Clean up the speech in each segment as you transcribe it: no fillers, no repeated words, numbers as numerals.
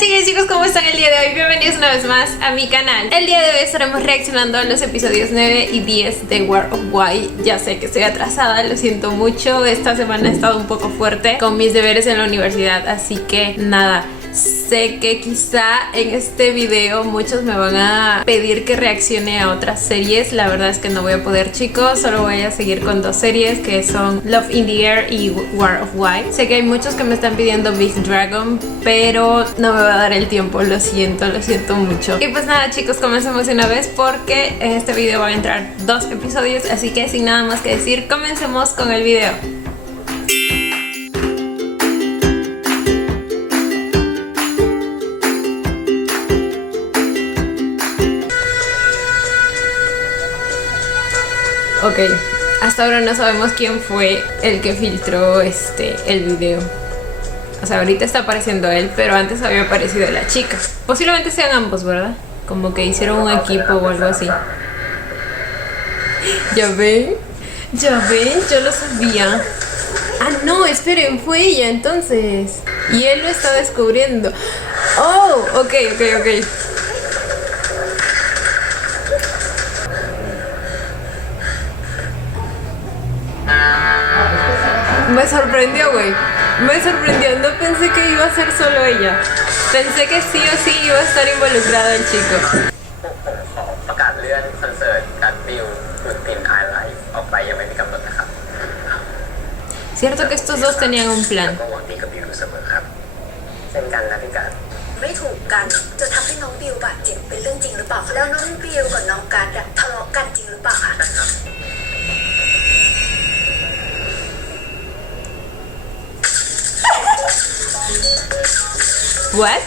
chicas y chicos, ¿cómo están el día de hoy? Bienvenidos una vez más a mi canal. El día de hoy estaremos reaccionando a los episodios 9 y 10 de War of Why. Ya sé que estoy atrasada, lo siento mucho. Esta semana he estado un poco fuerte con mis deberes en la universidad, así que nada. Sé que quizá en este video muchos me van a pedir que reaccione a otras series. La verdad es que no voy a poder, chicos. Solo voy a seguir con dos series que son Love in the Air y War of Why. Sé que hay muchos que me están pidiendo Big Dragon, pero no me va a dar el tiempo, lo siento mucho. Y pues nada, chicos, comencemos de una vez porque en este video van a entrar dos episodios, así que sin nada más que decir, comencemos con el video. Ok, hasta ahora no sabemos quién fue el que filtró el video. O sea, ahorita está apareciendo él, pero antes había aparecido la chica. Posiblemente sean ambos, ¿verdad? Como que hicieron un equipo o algo así. ¿Ya ven? ¿Ya ven? Yo lo sabía. Ah, no, esperen, fue ella entonces. Y él lo está descubriendo. Oh, ok. Me sorprendió, güey. Me sorprendió. No pensé que iba a ser solo ella. Pensé que sí o sí iba a estar involucrado el chico. Cierto que estos dos tenían un plan. ¿What?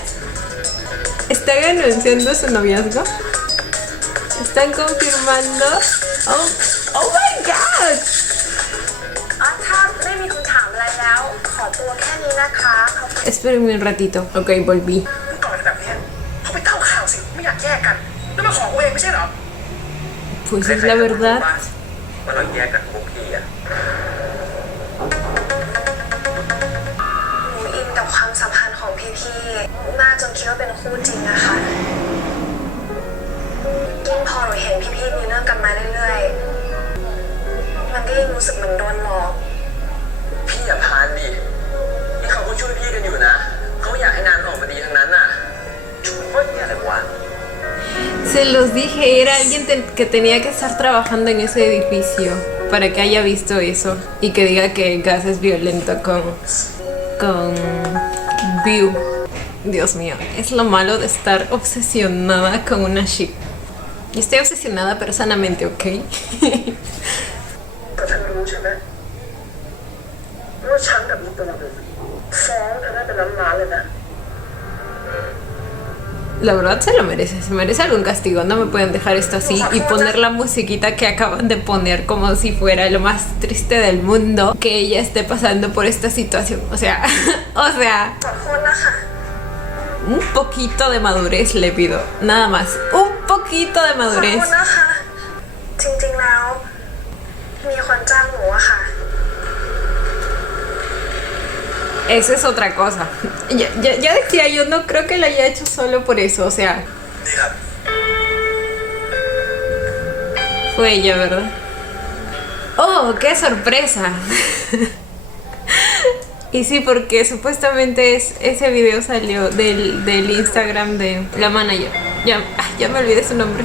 ¿Están anunciando su noviazgo? ¿Están confirmando? Oh my god! Espérenme un ratito. Ok, volví. Pues es la verdad. Se los dije, era alguien que tenía que estar trabajando en ese edificio para que haya visto eso y que diga que Gas es violento con View. Dios mío, es lo malo de estar obsesionada con una ship. Y estoy obsesionada pero sanamente, ¿ok? La verdad se lo merece, se merece algún castigo. No me pueden dejar esto así y poner la musiquita que acaban de poner como si fuera lo más triste del mundo que ella esté pasando por esta situación. O sea, un poquito de madurez le pido, nada más, un poquito de madurez. Esa es otra cosa. Ya decía, yo no creo que lo haya hecho solo por eso, o sea. Fue ella, ¿verdad? ¡Oh, qué sorpresa! Y sí, porque supuestamente ese video salió del Instagram de la manager. Ya me olvidé su nombre.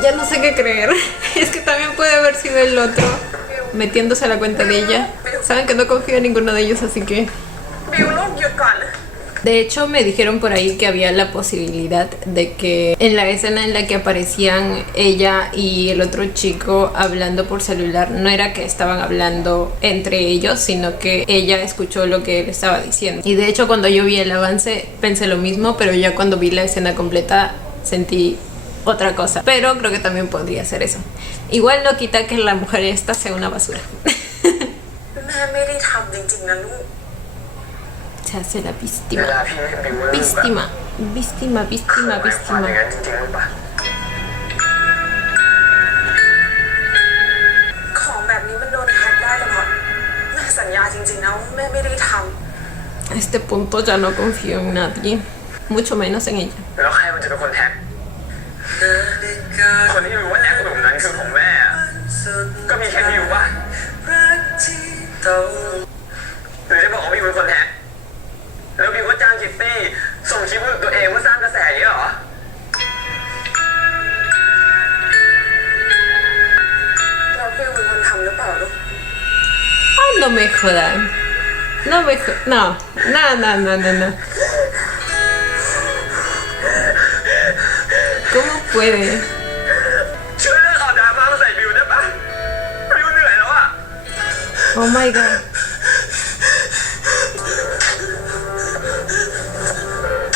Ya no sé qué creer. Es que también puede haber sido el otro metiéndose a la cuenta de ella. Saben que no confío en ninguno de ellos, así que... De hecho, me dijeron por ahí que había la posibilidad de que en la escena en la que aparecían ella y el otro chico hablando por celular, no era que estaban hablando entre ellos, sino que ella escuchó lo que él estaba diciendo. Y de hecho, cuando yo vi el avance pensé lo mismo, pero ya cuando vi la escena completa sentí otra cosa. Pero creo que también podría ser eso. Igual no quita que la mujer esta sea una basura. แม่ไม่ได้ทำจริงๆนะลูก Se hace la เว víctima. ลาพี่ให้บิวเลิกอะ Víctima. Víctima, คือ víctima, หมายความอย่าง víctima. นั้นจริงๆหรือเปล่า ของแบบนี้มันโดนแฮกได้ตลอดแม่สัญญาจริงๆนะว่าแม่ไม่ได้ท A este punto ya no confío en nadie. Mucho menos en ella. แล้วใครมันจะเป็นคนแท็กคนที่รู้ว่าแท็กกลุ่มนั้นคือของแม่อะก็มีแค่บิวป่ะหรือจะบอกว่าบิวเป็นคนแท็กแล้วบิวก็จ้างคิตตี้ส่งคลิปหลุดตัวเองเพื่อสร้างกระแสอย่างนี้เหรอ ำเราบิวเป็นคนทำหรือเปล่าลูก Ay, no me jodan. No me jodan. No. No, no, no, no, no. ¿Cómo puede? ช่วยเลิกเอาดราม่ามาใส่บิวได้ปะบิวเหนื่อยแล้วอะ Oh my god.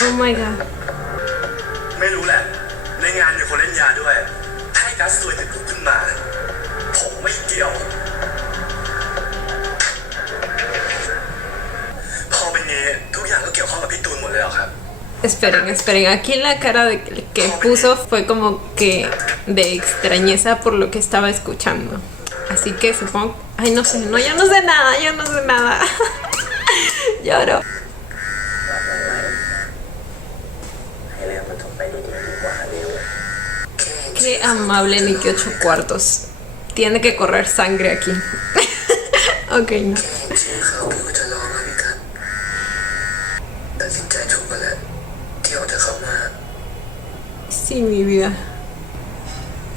Oh my god. ไม่รู้แหละ ในงานมีคนเล่นยาด้วยถ้าให้กัสซวยติดคุกขึ้นมา ผมไม่เกี่ยว พอเป็นงี้ทุกอย่างก็เกี่ยวข้องกับพี่ตูนหมดเลยเหรอครับ Esperen, esperen. Aquí la cara que puso fue como que de extrañeza por lo que estaba escuchando. Así que supongo... Ay, no sé. No, yo no sé nada. Yo no sé nada. Lloro. ให้เรื่องมันจบไปดีๆดีกว่าเร็ว Qué amable ni que 8 cuartos. Tiene que correr sangre aquí. Ok, no. เขาบิวจะร้องแล้วพี่ครับตัดสินใจถูกไปแล้วที่ออกจากเขามา Sí, mi vida.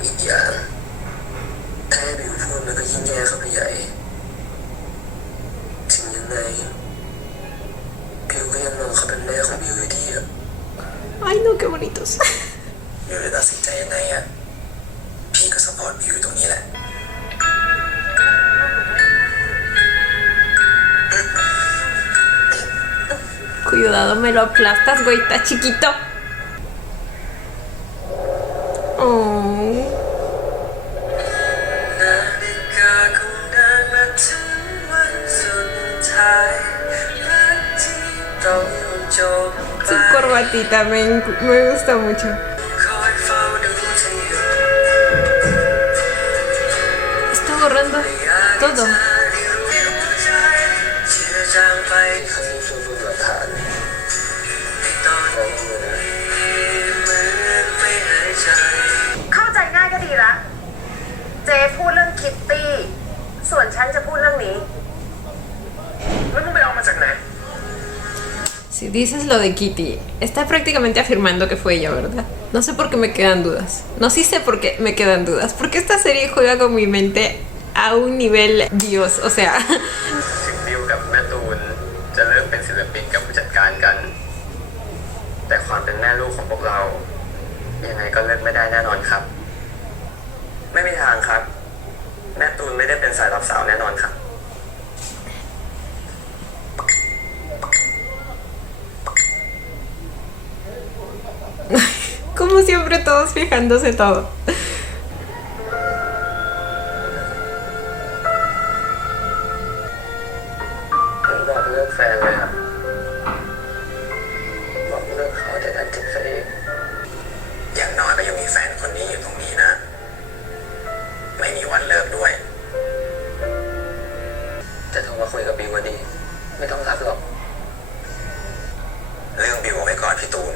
อีกอย่างถ้าให้บิวพูดมันก็ยิ่งแย่เข้าไปใหญ่ถึงยังไงบิวก็ยังมองเขาเป็นแม่ของบิวอยู่ดีอะ Ay, no, qué bonitos. บิวจะตัดสินใจยังไงอะพี่ก็สปอร์ตบิวอยู่ตรงนี้แหละ Cuidado, me lo aplastas, güey, está chiquito. Oh. นาฬิกาคงเดินมาถึงวันสุดท้ายรักที่ต้องจบไป Su corbatita me gusta mucho. คอยเฝ้าดูเธออยู่ Está borrando todo. เชื่อจางไปเขาจะช่วยเพื่อหลักฐานตอนนี้เหมือนไม่หายใจ เข้าใจง่ายก็ดีละเจพูดเรื่องคิตตี้ส่วนฉันจะพูดเรื่องนี้ แล้วมึงไปเอามาจากไหน Si dices lo de Kitty, está prácticamente afirmando que fue ella, ¿verdad? No sé por qué me quedan dudas. No, sí sé por qué me quedan dudas. Porque esta serie juega con mi mente a un nivel Dios. O sea, ถึงบิวกับแม่ตูนจะเลิกเป็นศิลปินกับผู้จัดการกัน แต่ความเป็นแม่ลูกของพวกเรา ยังไงก็เลิกไม่ได้แน่นอนครับ ไม่มีทางครับ แม่ตูนไม่ได้เป็นสายรับสาวแน่นอนครับ como siempre, todos fijándose todo. ผมบอกเลิกแฟนเลยครับบอกเลิกเขาแต่ดันติดซะเองอย่างน้อยก็ยังมีแฟนคนนี้อยู่ตรงนี้นะ ไม่มีวันเลิกด้วย แต่โทรมาคุยกับบิวก็ดี ไม่ต้องรับหรอก เรื่องบิวเอาไว้ก่อนพี่ตูน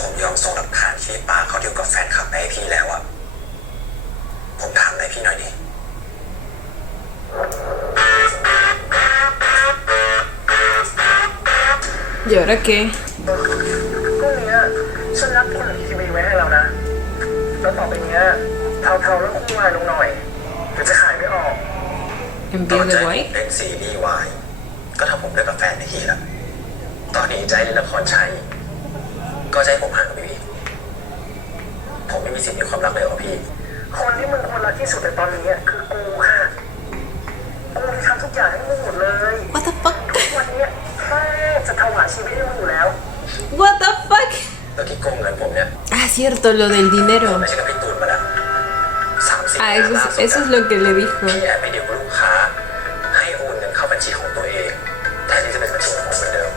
ผมยอมส่งหลักฐานที่ป้าเขาที่กับแฟนคลับไปให้พี่แล้วอะผมถามอะไรพี่หน่อยดิ ¿Y ahora qué? พรุ่งนี้ฉันรับคนทีวีไว้ให้เรานะ แล้วต่อไปเนี้ยเทาๆแล้วคู่วายลงหน่อยเดี๋ยวจะขายไม่ออก ¿Envío de guay? เล่นซีรีส์วายก็ทำผมเลิกกับแฟนในทีละตอนนี้ใจเล่นละครชัยก็ใจผมห่างกับพี่ผมไม่มีสิทธิ์ในความรักเลยเหรอพี่ คนที่มึงคนรักที่สุดในตอนนี้คือกูค่ะกูที่ทำทุกอย่างให้มึงหมดเลย What the fuck? ทุกวันนี้แค่จะถวายชีวิตให้มึงอยู่แล้ว What the fuck? แล้วที่โกงเงินผมเนี่ย Ah, cierto, lo del dinero. ไม่ใช่กับพี่ตูนมาแล้ว30 Ah, eso es lo que le dijo. พี่แอบไปเดียวกับลูกค้า ให้โอนเงินเข้าบัญชีของตัวเองแทนที่จะเป็นบัญชีของผมเหมือนเดิม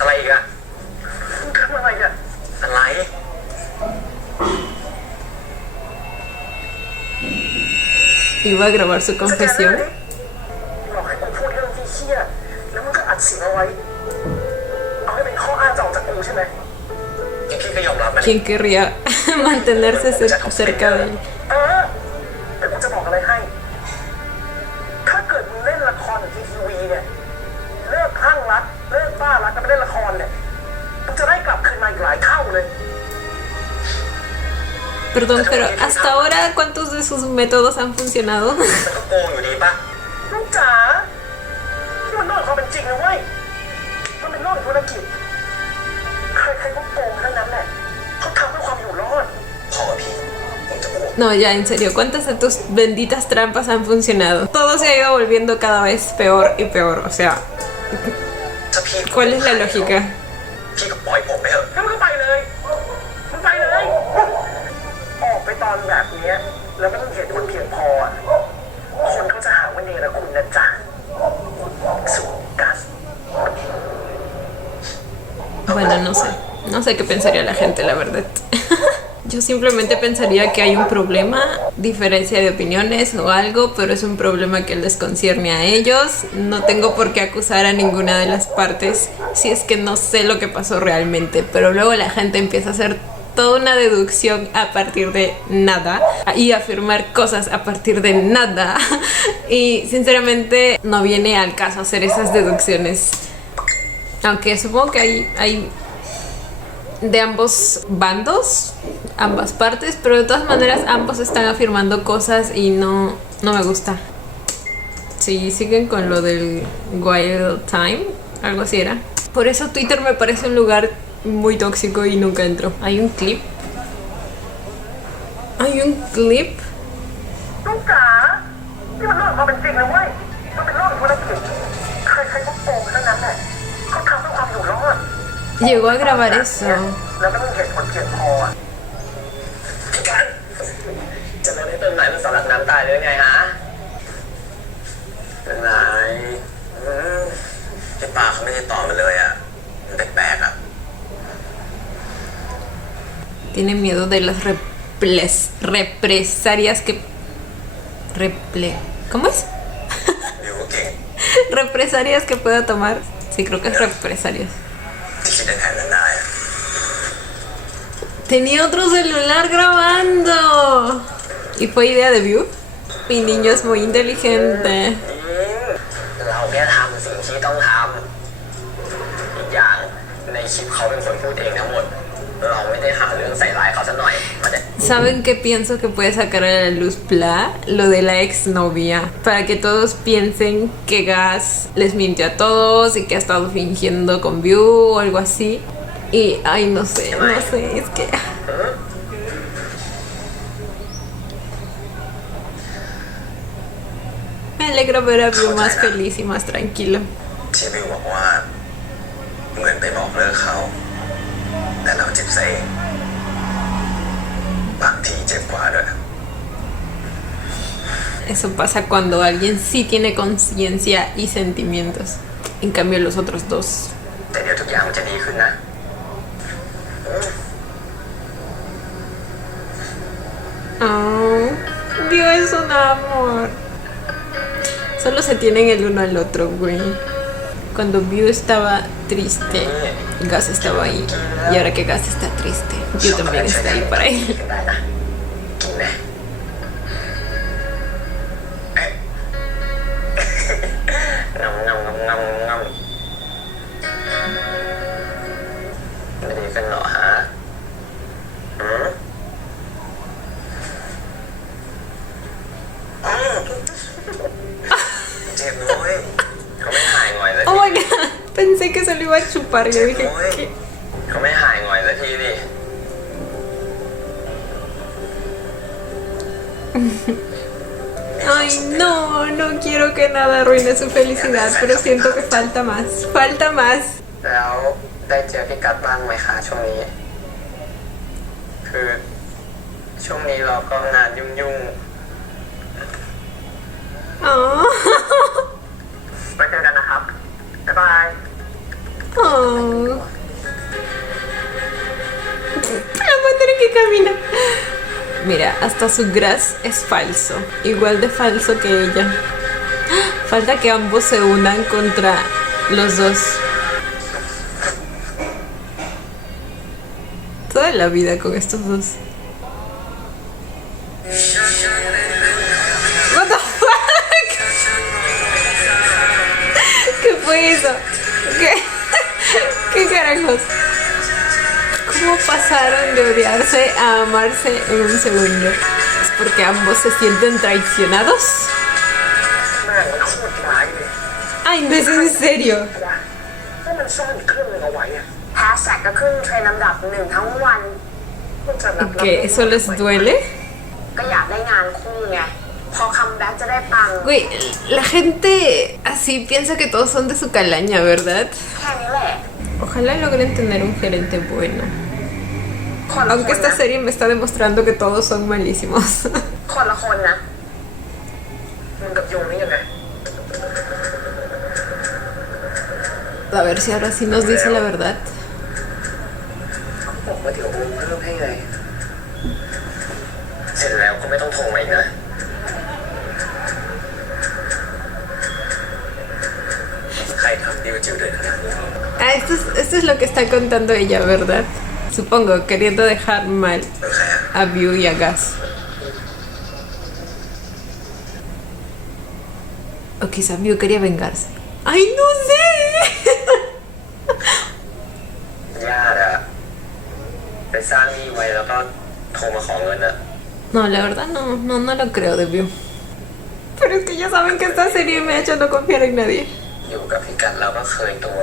อะไรอีกอะทำอะไรอะอะไร Iba a grabar su confesión. หลอกให้กูพูดเรื่องที่เหี้ยแล้วมึงก็อัดเสียงเอาไว้ เอาให้เป็นข้ออ้างจะออกจากกูใช่ไหม พี่ก็ยอมรับมัน ¿Quién querría mantenerse cerca de él? แต่กูจะบอกอะไรให้ ถ้าเกิดมึงเล่นละครในทีวีเนี่ย เลิกข้างรัก เลิกบ้ารักแล้วไปเล่นละครเนี่ย มึงจะได้กลับคืนมาอีกหลายเท่าเลย Perdón, pero hasta ahora, ¿cuántos de sus métodos han funcionado? มันก็โกงอยู่ดีปะ ลูกจ๋านี่มันโลกความเป็นจริงนะเว้ย มันเป็นโลกแห่งธุรกิจ ใครๆก็โกงทั้งนั้นแหละเขาทำเพื่อความอยู่รอด พอพี่ผมจะอ้วก No, ya, en serio, ¿cuántas de tus benditas trampas han funcionado? Todo se ha ido volviendo cada vez peor y peor, o sea, ถ้าพี่ ¿cuál es la lógica? พี่ก็ปล่อยผมไปเถอะ งั้นมึงก็ไปเลยมึงไปเลย ออกไปตอนแบบเนี้ยแล้วไม่มีเหตุผลเพียงพออะคนเขาจะหาว่าเนรคุณนะจ๊ะสุกัส Bueno, no sé. No sé qué pensaría la gente, la verdad. Yo simplemente pensaría que hay un problema, diferencia de opiniones o algo, pero es un problema que les concierne a ellos. No tengo por qué acusar a ninguna de las partes si es que no sé lo que pasó realmente, pero luego la gente empieza a hacer toda una deducción a partir de nada y afirmar cosas a partir de nada. Y sinceramente no viene al caso hacer esas deducciones. Aunque supongo que hay de ambos bandos, ambas partes, pero de todas maneras ambos están afirmando cosas y no me gusta. Sí, siguen con lo del Wild Time, algo así era. Por eso Twitter me parece un lugar muy tóxico y nunca entro. Hay un clip. Hay un clip. ลูกจ๋านี่มันโลกความเป็นจริงนะเว้ย มันเป็นโลกแห่งธุรกิจ ใครๆก็โกงทั้งนั้นแหละเขาทำเพื่อความอยู่รอด Llegó a grabar eso. แล้วไม่มีเหตุผลเพียงพออะ พี่กันจะเล่นให้ต้นไม้มันสลัดน้ำตายเลยไงฮะเป็นไรพี่ปาเขาไม่ได้ตอบมาเลยอ่ะมันแปลกๆอ่ะ Tiene miedo de las represalias que... ¿Cómo es? บิวก็เก่ง Represalias que pueda tomar. Sí, creo que es represalias. ที่คิดได้แผนนั้นได้อะ Tenía otro celular grabando. ¿Y fue idea de View? Mi niño es muy inteligente. เราแค่ทำสิ่งที่ต้องทำอีกอย่างในคลิปเขาเป็นคนพูดเองทั้งหมด เราไม่ได้หาเรื่องใส่ร้ายเขาสักหน่อยมาเด็ ¿Saben qué pienso que puede sacar a la luz Pla? Lo de la exnovia. Para que todos piensen que Gas les mintió a todos y que ha estado fingiendo con View o algo así. Y, ay, no sé, es que... Me alegra ver a View más feliz y más tranquilo. ที่บิวบอกว่าเหมือนไปบอกเลิกเขา แต่เราเจ็บซะเองบางทีเจ็บกว่าด้วย Eso pasa cuando alguien sí tiene conciencia y sentimientos. En cambio los otros dos. แต่เดี๋ยวทุกอย่างมันจะดีขึ้นนะ Oh, View es un amor. Solo se tienen el uno al otro, güey. Cuando View estaba triste, Gas estaba ahí. Y ahora que Gas está triste, View también está ahí para él. ได้นะกินไหมงำงำงำงำงำไม่ดีขึ้นเหรอฮะเจ็บน้อยเขาไม่หายหน่อยเลย Oh my god, pensé que se lo iba a chupar. Yo dije, ¿qué? เขาไม่หายหน่อยสักทีดิ Ay, Ay, no, no quiero que nada arruine su felicidad, pero siento que falta más, falta más. แล้วได้เจอพี่กัดบ้างไหมคะช่วงนี้ คือช่วงนี้เราก็งานยุ่ง อ๋อ ๆไปเจอกันนะครับบ๊ายบาย Oh. La manera que camina. Mira, hasta su gras es falso. Igual de falso que ella. Falta que ambos se unan contra los dos. Toda la vida con estos dos. What the fuck? ¿Qué fue eso? ¿Qué? ¿Qué carajos? ¿Cómo pasaron de odiarse a amarse en un segundo? ¿Es porque ambos se sienten traicionados? แม่งมันโคตรร้ายเลย Ay, no es en serio. ว่าถ้ามันซ่อนอีกเครื่องหนึงเอาไว้อะ แฮชแท็กก็ขึ้นเทรนด์อันดับหนึ่งทั้งวัน มันจะรับ ¿Qué? ¿Eso les duele? ก็อยากได้งานคู่ไง พอคัมแบ็กจะได้ปัง Güey, la gente así piensa que todos son de su calaña, ¿verdad? แค่นี้แหละ Ojalá logren tener un gerente bueno. คนละค Aunque น esta นะ serie me está demostrando que todos son malísimos. คนละคนนะ มึงกับโยนี่ยังไง A ver si ahora sí nos dice la verdad. บอกว่าเดี๋ยวโอนเพิ่มให้ไงเสร็จแล้วก็ไม่ต้องโทรมาอีกนะ ใครทำดีลจิ๋วเดือดขนาดนี้ Ah, esto es lo que está contando ella, ¿verdad? Supongo, queriendo dejar mal เป็นใครอ่ะ a View y a Gas. O quizá View quería vengarse. ¡Ay, no sé! ญาติอะไปสร้างหนี้ไว้แล้วก็โทรมาขอเงินอะ No, la verdad no lo creo de View. Pero es que ya saben que esta serie me ha hecho no confiar en nadie. อยู่กับพี่กัดเราก็เคยตัว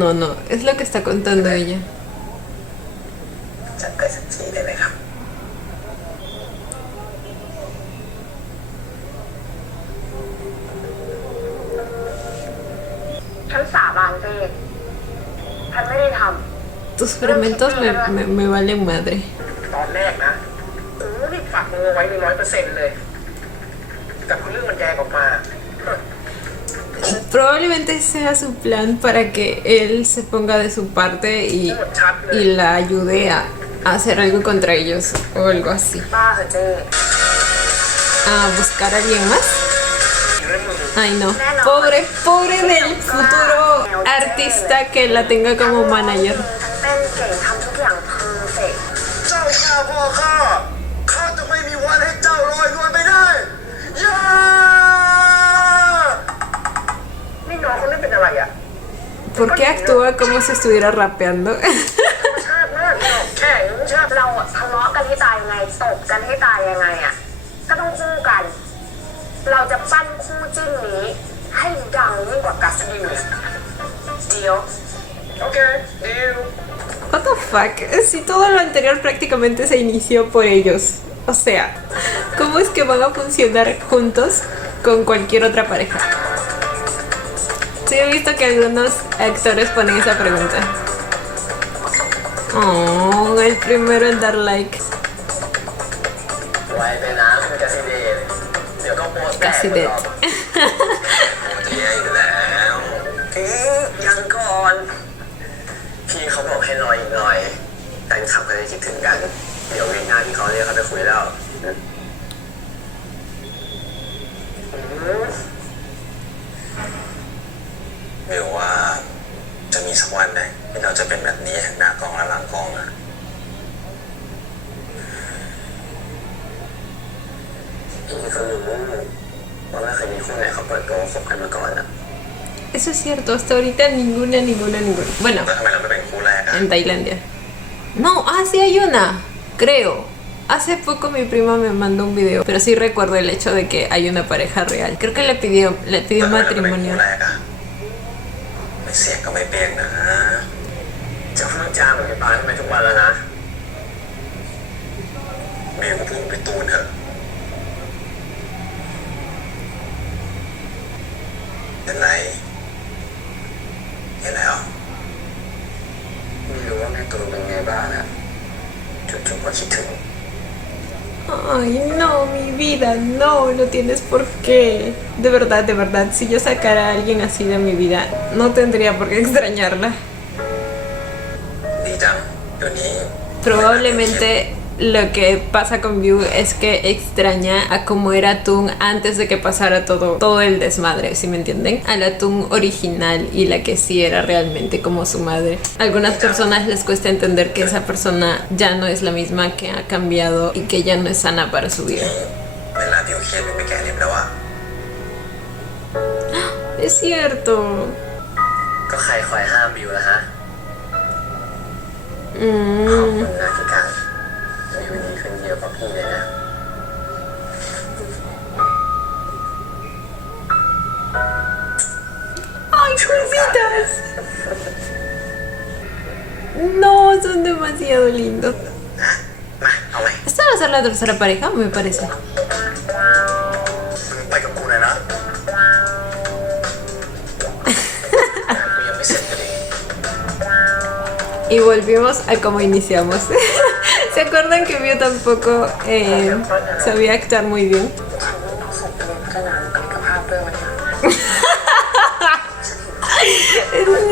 No, es lo que está contando ella. จัดไปสักทีได้ไหมครับ ฉันสาบานเจ๊ฉันไม่ได้ท Tus fermentos me valen madre. ตอนแรกนะกูนี่ฝากมึงเอาไว้ใน100%เลย แต่พอเรื่องมันแยกออกมา Probablemente sea su plan para que él se ponga de su parte y la ayude a hacer algo contra ellos o algo así. ำบ้าเหรอเจ๊ ¿A buscar a alguien más? อยู่ในมือ Ay no, pobre del futuro artista que la tenga como manager. ทั้งเต้นเก่งทำทุกอย่างเพอร์เฟกต์ เจ้าข้าพ่อข้าข้าจะไม่มีวันให้เจ้าลอยนวลไปได้ย่า นี่น้องเขาเล่นเป็นอะไรอ่ะ ¿Por qué actúa como si estuviera rapeando? ธรรมชาติมากเลยแข็งชาติ เราอะทะเลาะกันให้ตายยังไงตบกันให้ตายยังไงอะก็ต้องคู่กัน เราจะปั้นคู่จิ้นนี้ ให้ดังยิ่งกว่ากัสดิวเดียว โอเคดิว What the fuck? Si todo lo anterior prácticamente se inició por ellos. O sea, ¿cómo es que van a funcionar juntos con cualquier otra pareja? Sí, he visto que algunos actores ponen esa pregunta. Oh, el primero en dar like. ไว้ไปนะคุณกาซิเดตเดี๋ยวก็โพสต์แตก Casi หร dead. อกเที่ยอยู่แล้วยังก่อน พี่เขาบอกให้รออีกหน่อยแฟนคลับก็จะคิดถึงกัน เดี๋ยววีคหน้าที่เขาเรียกเขาไปคุยแล้วเดี๋ยวว่าจะมีสักวันนะที่เราจะเป็นแบบนี้ทั้งหน้ากองและหลังกองอะพี่ก็รู้ว่าไม่เคยมีคู่ไหนเขาเปิดตัวคบกันมาก่อนอะ Eso es cierto, hasta ahorita ninguna. Bueno, แล้วทำไมเราไม่เป็นคู่แรกอะ en Tailandia. No, sí hay una, creo. Hace poco mi prima me mandó un video, pero sí recuerdo el hecho de que hay una pareja real. Creo que le pidió แล้วทำไมเราไม่เป็นคู่ matrimonio. แรกอะไม่เสียงก็ไม่เปลี่ยนนะจะพูดจาเหมือนพี่ปานทำไมทุกวันแล้วนะเบลก็พูดไปตูนเถอะ ไงบ้างนะจุ๊บๆก็คิดถึง Ay, no, mi vida, no, no tienes por qué. De verdad, si yo sacara a alguien así de mi vida, no tendría por qué extrañarla. ดีจังเดี๋ยวนี้ Probablemente lo que pasa con View es que extraña a cómo era Toon antes de que pasara todo el desmadre, ¿sí me entienden? A la Toon original y la que sí era realmente como su madre. A algunas personas les cuesta entender que esa persona ya no es la misma, que ha cambiado y que ya no es sana para su vida. เวลาบิวเครียดบิวไปแก้เล็บแล้วอะ Es cierto. ก็ใครคอยห้ามบิวล่ะฮะ ขอบคุณนะที่การบิวดีขึ้นเยอะกว่าพี่เลยนะ Ay, cositas. No, son demasiado lindos. มาเอาไหม Esta va a ser la tercera pareja, me parece. ไปกับกูเลยนะกูยังไม่เสร็จเลย Y volvimos a como iniciamos. ¿Se acuerdan que View tampoco sabía actuar muy bien? ต้องส่งเรียนพัฒนาบุคลิกภาพด้วยวันนี้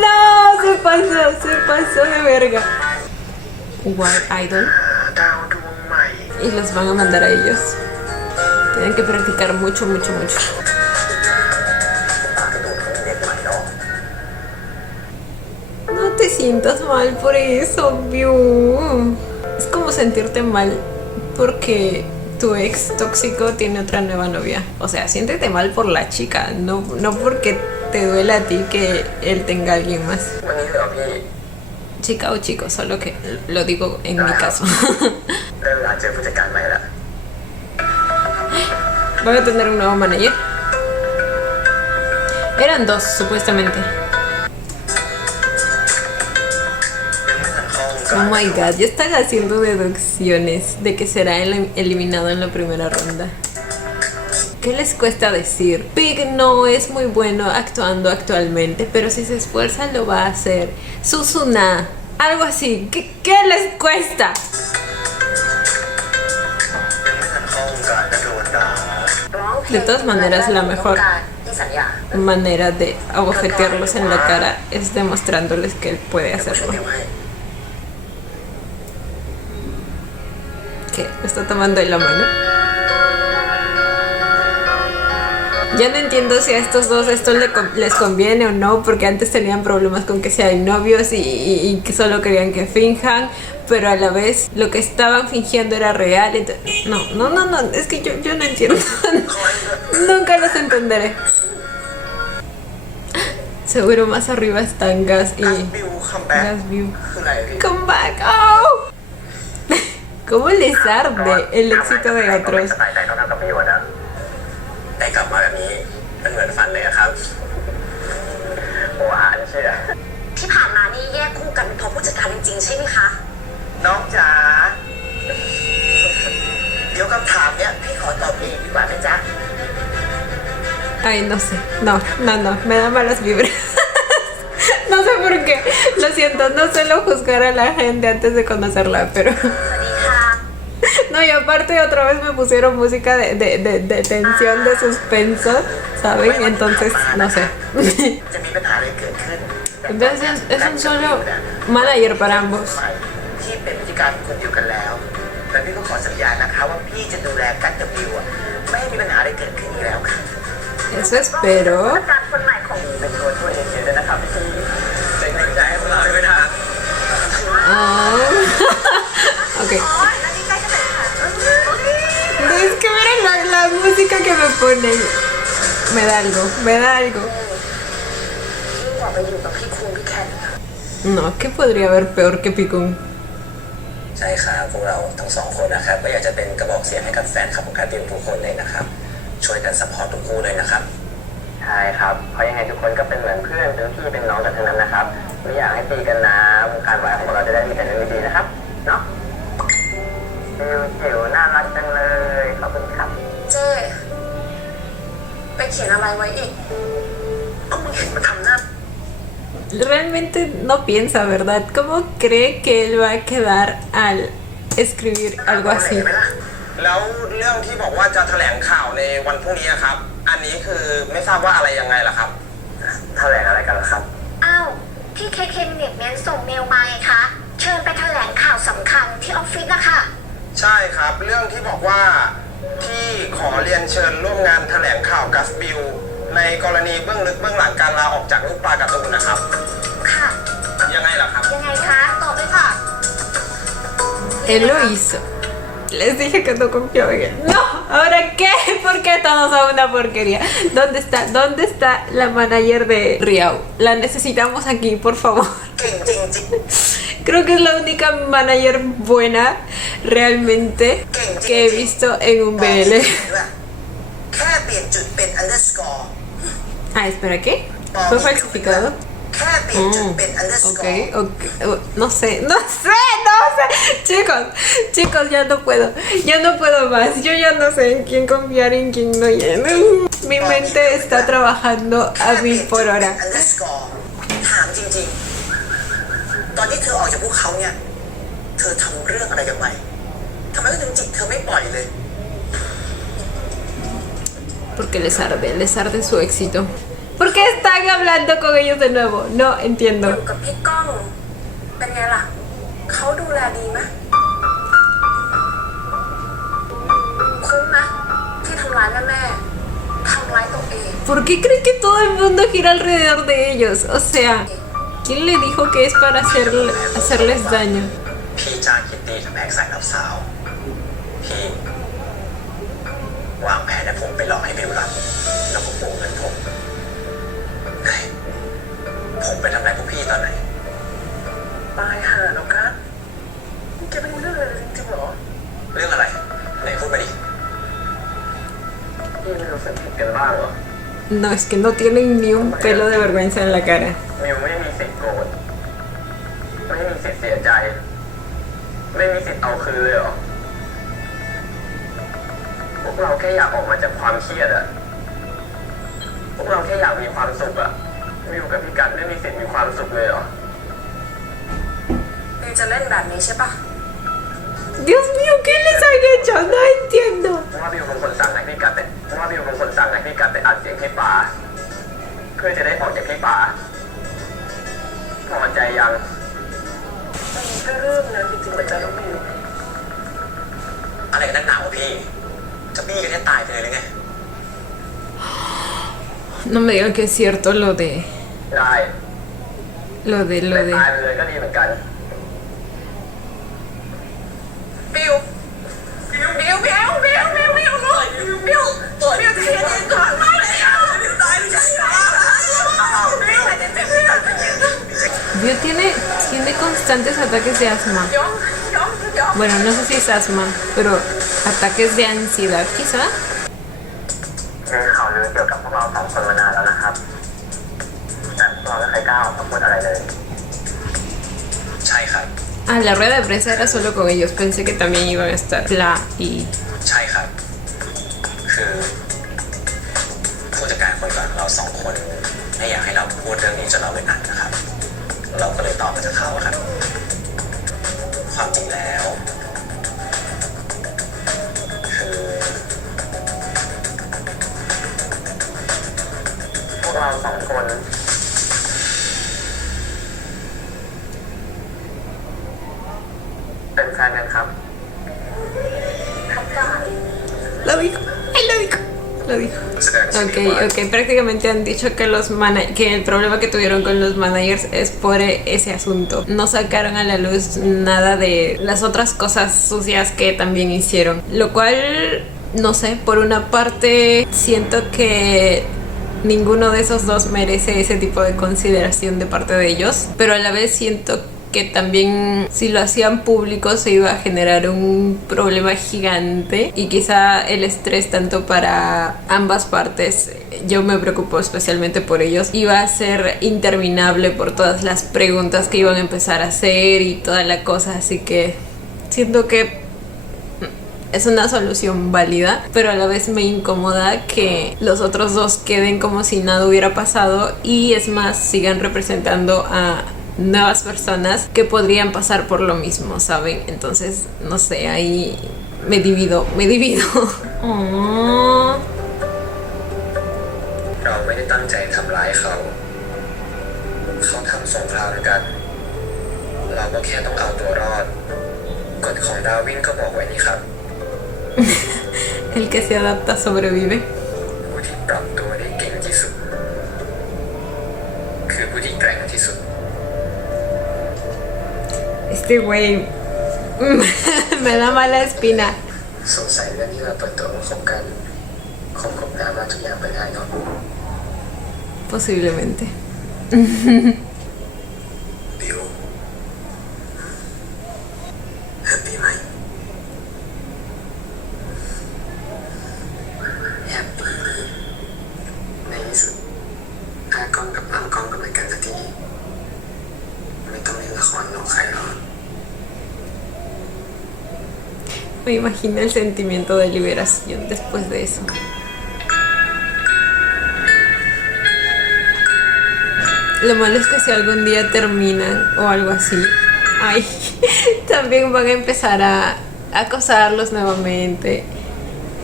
No, se pasó de verga. War Idol. ดาวดวงใหม่ Y los van a mandar a ellos. Tienen que practicar mucho. ตากระโดดของเด็กใหม่เนาะ No te sientas mal por eso, View. Es como sentirte mal porque tu ex tóxico tiene otra nueva novia. O sea, siéntete mal por la chica, no porque te duela a ti que él tenga a alguien más. วันนี้เหรอพี่ Chica o chico, solo que lo digo en mi caso. ได้เวลาเจอผู้จัดการใหม่ละ Van a tener un nuevo manager. Eran dos, supuestamente. Oh my god, ya están haciendo deducciones de que será eliminado en la primera ronda. ¿Qué les cuesta decir? Pig no es muy bueno actuando actualmente, pero si se esfuerza lo va a hacer. Susuna, algo así. ¿Qué les cuesta? ยังไม่ทันเข้าวงการก็โดนด่า De todas maneras, la mejor ที่สัญญา manera de abofetearlos en la cara es demostrándoles que él puede ช่วย hacerlo. เดี๋ยวให้ ¿Qué? ¿Me está tomando de la mano? Ya no entiendo si a estos dos esto les conviene o no, porque antes tenían problemas con que sean novios y que solo querían que finjan, pero a la vez lo que estaban fingiendo era real. Entonces, no, es que yo no entiendo. Nunca los entenderé. Seguro más arriba están Gas y บิวคัมแบ็ค Gas View. คืออะไรพี่ Come back. Oh. ¿Cómo les arde el éxito de ก็ไม่ otros? สบายใจเท่ากับบิวอะนะได้กลับมาแบบนี้มันเหมือนฝันเลยอะครับหวานเชีย ที่ผ่านมานี่แยกคู่กันเป็นเพราะผู้จัดการจริงๆใช่ไหมคะ น้องจ๋าเดี๋ยวคำถามเนี้ยพี่ขอตอบเองดีกว่าไหมจ๊ะ Ay, no sé. No, me da malas vibras. No sé por qué. Lo siento, no suelo juzgar a la gente antes de conocerla, pero... สวัสดีค่ะ No, y aparte otra vez me pusieron música de tensión, de suspenso, ¿saben? Entonces, no sé. จะมีปัญหาอะไรเกิดขึ้น Entonces es un solo manager para ambos. พี่เป็นผู้จัดการคนเดียวกันแล้วแต่พี่ก็ขอสัญญานะคะว่าพี่จะดูแลกันกับบิวอะไม่ให้มีปัญหาอะไรเกิดขึ้นอีกแล้วค่ะ Eso espero. ผู้จัดการคนใหม่ของ เป็นตัวช่วยเองเยอะด้วยนะครับพี่เป็นกำลังใจให้พวกเราด้วยนะ Oh. Ok. แล้วนี่ใกล้จะเป็นค่ะ Es que miren la música que me ponen. Me da algo. ยิ่งกว่าไปอยู่กับพี่คุงพี่แคน No, ¿qué podría haber peor que Picón? ใช่ครับพวกเราทั้งสองคนนะครับก็อยากจะเป็นกระบอกเสียงให้กับแฟนคลับของการ์ตูนทุกคนเลยนะครับช่วยกันซัพพอร์ตทุกคู่เลยนะครับใช่ครับเพราะยังไงทุกคนก็เป็นเหมือนเพื่อนเป็นพี่เป็นน้องกันทั้งนั้นนะครับไม่อยากให้ตีกันนะวงการวายของเราจะได้มีแต่เรื่องดีๆนะครับเนาะจิ๋วน่ารักจังเลยขอบคุณครับ เจ้ไปเขียนอะไรไว้อีก ก็มึงเห็นมันทำหน้า realmente no piensa, ¿verdad? ¿Cómo cree que él va a quedar al escribir algo así? แล้วเรื่องที่บอกว่าจะแถลงข่าวในวันพรุ่งนี้ครับอันนี้คือไม่ทราบว่าอะไรยังไงล่ะครับแถลงอะไรกันล่ะครับ อ้าวที่เคเคมิเนตเมนส่งเมลมาไงคะเชิญไปแถลงข่าวสำคัญที่ออฟฟิศนะคะ ใช่ครับเรื่องที่บอกว่าที่ขอเรียนเชิญร่วมงานแถลงข่าวกัสบิลในกรณีเบื้องลึกเบื้องหลังการลาออกจากลูกปลาการ์ตูนนะครับ ค่ะ ยังไงล่ะครับ ยังไงคะตอบเลยค่ะ Él lo hizo. Les dije que no confío en él. No, ¿ahora qué? ¿Por qué todos son una porquería? ¿Dónde está? ¿Dónde está la manager de Riao? La necesitamos aquí, por favor. เก่งจริง Creo que es la única manager buena realmente que he visto en un BL. แค่เปลี่ยนจุดเป็น underscore Ah, espera, ¿qué? ¿Fue falsificado? แค่เปลี่ยนจุดเป็น underscore Ok. No sé. Chicos, ya no puedo más. Yo ya no sé en quién confiar y en quién no. Mi mente está trabajando a 1000 por hora. underscore ถามจริงๆ ตอนที่เธอออกจากพวกเขาเนี่ย เธอทำเรื่องอะไรกันไปทำไมถึงจิตเธอไม่ปล่อยเลย Porque les arde su éxito. ¿Por qué están hablando con ellos de nuevo? No อ entiendo. ยู่กับพี่ก้อง เป็นไงล่ะ เขาดูแลดีไหมคุ้มนะที่ทำร้ายแม่ทำร้ายตัวเอง ¿Por qué cree que todo el mundo gira alrededor de ellos? O sea, ¿quién le dijo que es para hacerles daño? พี่จ้างคิตตี้ทำแพ็กใส่น้ำสาวพี่วางแผนให้ผมไปหลอกให้บิวรับแล้วก็โกงเงินผมเฮ้ยผมไปทำอะไรพวกพี่ตอนไหน ตายห่าแล้วกันแกไม่รู้เรื่องอะไรเลยจริงๆเหรอ เรื่องอะไร ไหนพูดมาดิ พี่ไม่รู้สึกผิดกันบ้างเหรอ No, es que no tienen ni un pelo de vergüenza en la cara. มิวไม่มีสิทธิ์โกรธไม่มีสิทธิ์เสียใจ ไม่มีสิทธิ์เอาคืนเลยเหรอ พวกเราแค่อยากออกมาจากความเครียดอะพวกเราแค่อยากมีความสุขอะมิวกับพี่กัดไม่มีสิทธิ์มีความสุขเลยเหรอ มิวจะเล่นแบบนี้ใช่ปะ Dios mío, ¿qué les han hecho? No entiendo. เพราะว่าบิวเป็นคนสั่งให้พี่กัดแต่เพราะว่าบิวเป็นคนสั่งให้พี่กัดแต่อัดเสียงพี่ป๋าเพื่อจะได้ออกจากพี่ป๋าพอใจยังมันแค่เรื่องนั้นจริงๆเหมือนจะต้องบิว อะไรกันนักหนาวะพี่ จะบี้กันให้ตายไปเลยหรือไง No me digan que es cierto lo de... ได้ Lo de... ตายไปเลยก็ดีเหมือนกันบิวตัวบิวจะเห็นก่อนมาแล้วบิวตายไม่ใช่เหรอบิว Vio tiene constantes ataques de asma. Bueno, no sé si es asma, pero ataques de ansiedad quizá. มีข่าวลือเกี่ยวกับพวกเราสองคนมานานแล้วนะครับแต่พวกเราไม่เคยกล้าออกมาพูดอะไรเลย ใช่ครับ Ah, la rueda de prensa era solo con ellos. Pensé que también iban a estar Fla y... ใช่ครับ คือผู้จัดการคนกลางเราสองคนไม่อยากให้เราพูดเรื่องนี้จนเราเป็นอัดนะครับ เราก็เลยตอบมาจากเขาครับ ความจริงแล้ว คือ พวกเราสองคนเป็นแฟนกันครับ Lo dijo. Él lo dijo. Lo dijo. Ok, prácticamente han dicho que que el problema que tuvieron con los managers es por ese asunto. No sacaron a la luz nada de las otras cosas sucias que también hicieron. Lo cual, no sé, por una parte siento que ninguno de esos dos merece ese tipo de consideración de parte de ellos, pero a la vez siento que también si lo hacían público se iba a generar un problema gigante y quizá el estrés tanto para ambas partes, yo me preocupo especialmente por ellos, iba a ser interminable por todas las preguntas que iban a empezar a hacer y toda la cosa, así que siento que es una solución válida, pero a la vez me incomoda que los otros dos queden como si nada hubiera pasado y es más, sigan representando a nuevas personas que podrían pasar por lo mismo, ¿saben? Entonces, no sé, ahí me divido. Oh. เราไม่ได้ตั้งใจทำร้ายเขาทำสงครามกัน เราก็แค่ต้องเอาตัวรอดกฎของดาร์วินก็บอกไว้นี่ครับ El que se adapta sobrevive. ผู้ที่ปรับตัวได้เก่งที่สุดคือผู้ที่แกร่งที่สุด Este güey me da mala espina. สงสัยเรื่องที่เราเปิดตัวมาคบกันคบแล้วว่าทุกอย่างไปได้เนาะ Posiblemente. บิวแฮปปี้ไหมแฮปปี้ในที่สุดอากล้องกับลำกล้องก็เหมือนกันสักทีไม่ต้องเล่นละครหลอกใครหรอก Me imagino el sentimiento de liberación después de eso. Lo malo es que si algún día terminan o algo así, ay, también van a empezar a acosarlos nuevamente,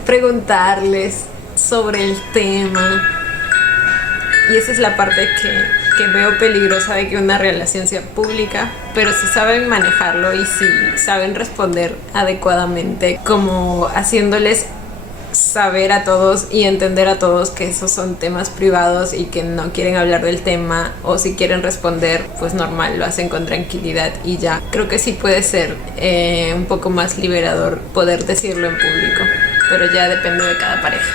preguntarles sobre el tema. Y esa es la parte que veo peligrosa de que una relación sea pública, pero si saben manejarlo y si saben responder adecuadamente, como haciéndoles saber a todos y entender a todos que esos son temas privados y que no quieren hablar del tema, o si quieren responder, pues normal, lo hacen con tranquilidad y ya. Creo que sí puede ser un poco más liberador poder decirlo en público, pero ya depende de cada pareja.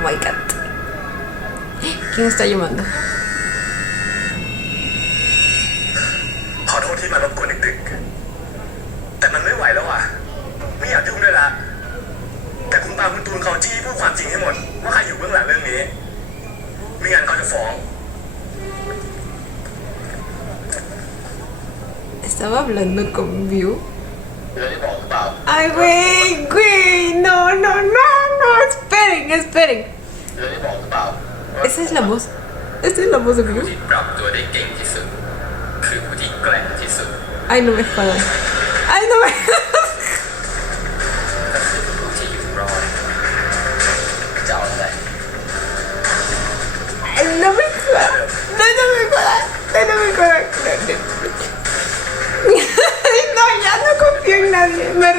Oh my god. ¿Quién está llamando? ขอโทษที่มารบกวนดึกๆแต่มันไม่ไหวแล้วอ่ะไม่อยากยุ่งด้วยละแต่คุณปาคุณตูนเขาจี้พูดความจริงให้หมดว่าใครอยู่เบื้องหลังเรื่องนี้ไม่งั้นเขาจะฟ้อง Estaba hablando con View. แล้วได้บอกหรือเปล่า Ay, güey, no, esperen. แล้วได้บอกหรือเปล่า Esa es la voz de View. ที่ปรับตัวได้เก่งที่สุดคือผู้ที่แกร่งที่สุด Ay, no me jodan. ก็คือผู้ที่อยู่รอดจะเอาอะไร No me jodan. No, ya no confío en nadie. Me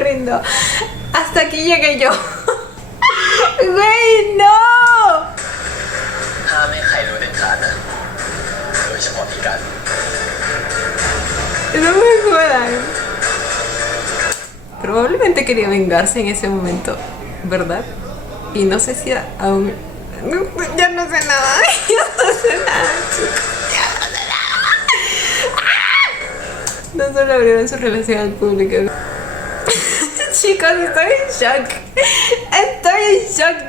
rindo. Hasta aquí llegué yo. Güey, no. ห้ามไม่ใครรู้เด็ดขาดนะโดยเฉพาะพี่กัน No me jodan. Probablemente quería vengarse en ese momento, ¿verdad? Y no sé si aún... ya no sé nada. No solo abrieron su relación al público. Chicos, estoy en shock.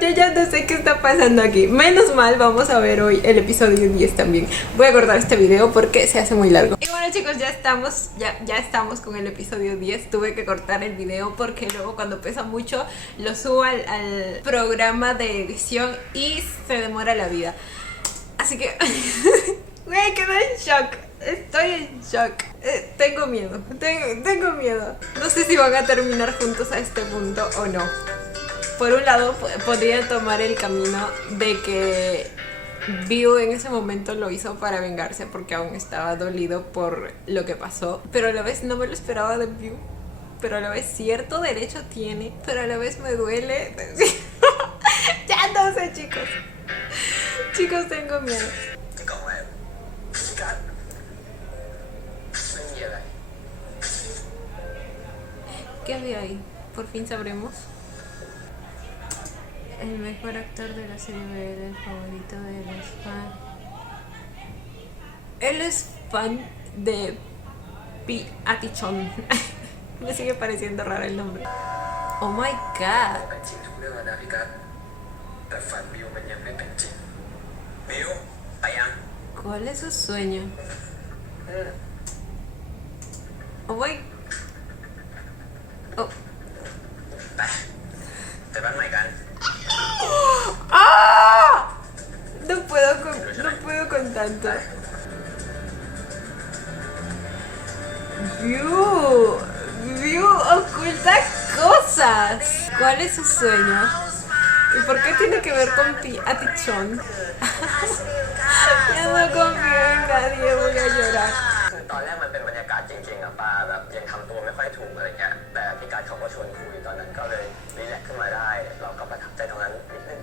Yo ya no sé qué está pasando aquí. Menos mal, vamos a ver hoy el episodio 10 también. Voy a cortar este video porque se hace muy largo. Y bueno, chicos, ya estamos con el episodio 10. Tuve que cortar el video porque luego cuando pesa mucho lo subo al programa de edición y se demora la vida. Así que... me quedé en shock. Estoy en shock. Tengo miedo. No sé si van a terminar juntos a este punto o no. Por un lado, podría tomar el camino de que View en ese momento lo hizo para vengarse porque aún estaba dolido por lo que pasó. Pero a la vez no me lo esperaba de View. Pero a la vez cierto derecho tiene. Pero a la vez me duele. Ya no sé, chicos. Chicos, tengo miedo. ที่ก่อนไว้พี่กัน ไม่มีอะไร ¿Qué había ahí? Por fin sabremos. El mejor actor de la serie BL, el favorito de los fans. Él es fan de Pi Atichon. Me sigue pareciendo raro el nombre. Oh my god. เป็นจริงทุกเรื่องแล้วนะพี่กันแต่ฝันบิวมันยังไม่เป็นจริงบิวไปยัง ¿Cuál es su sueño? ไ Oh my. Oh. ไปบ้านใหม่กัน ¡Ah! No puedo con tanto. View oculta cosas. ¿Cuál es su sueño? ¿Y por qué tiene que ver con Atichon? Ya no confío en nadie, voy a llorar. คือตอนแรกมันเป็นบรรยากาศจริงๆอะป้าแบบยังทำตัวไม่ค่อยถูกอะไรเงี้ยแต่พี่การเขาก็ชวนคุยตอนนั้นก็เลยรีแลกซ์ขึ้นมาได้ เราก็ประทับใจตรงนั้นนิดนึง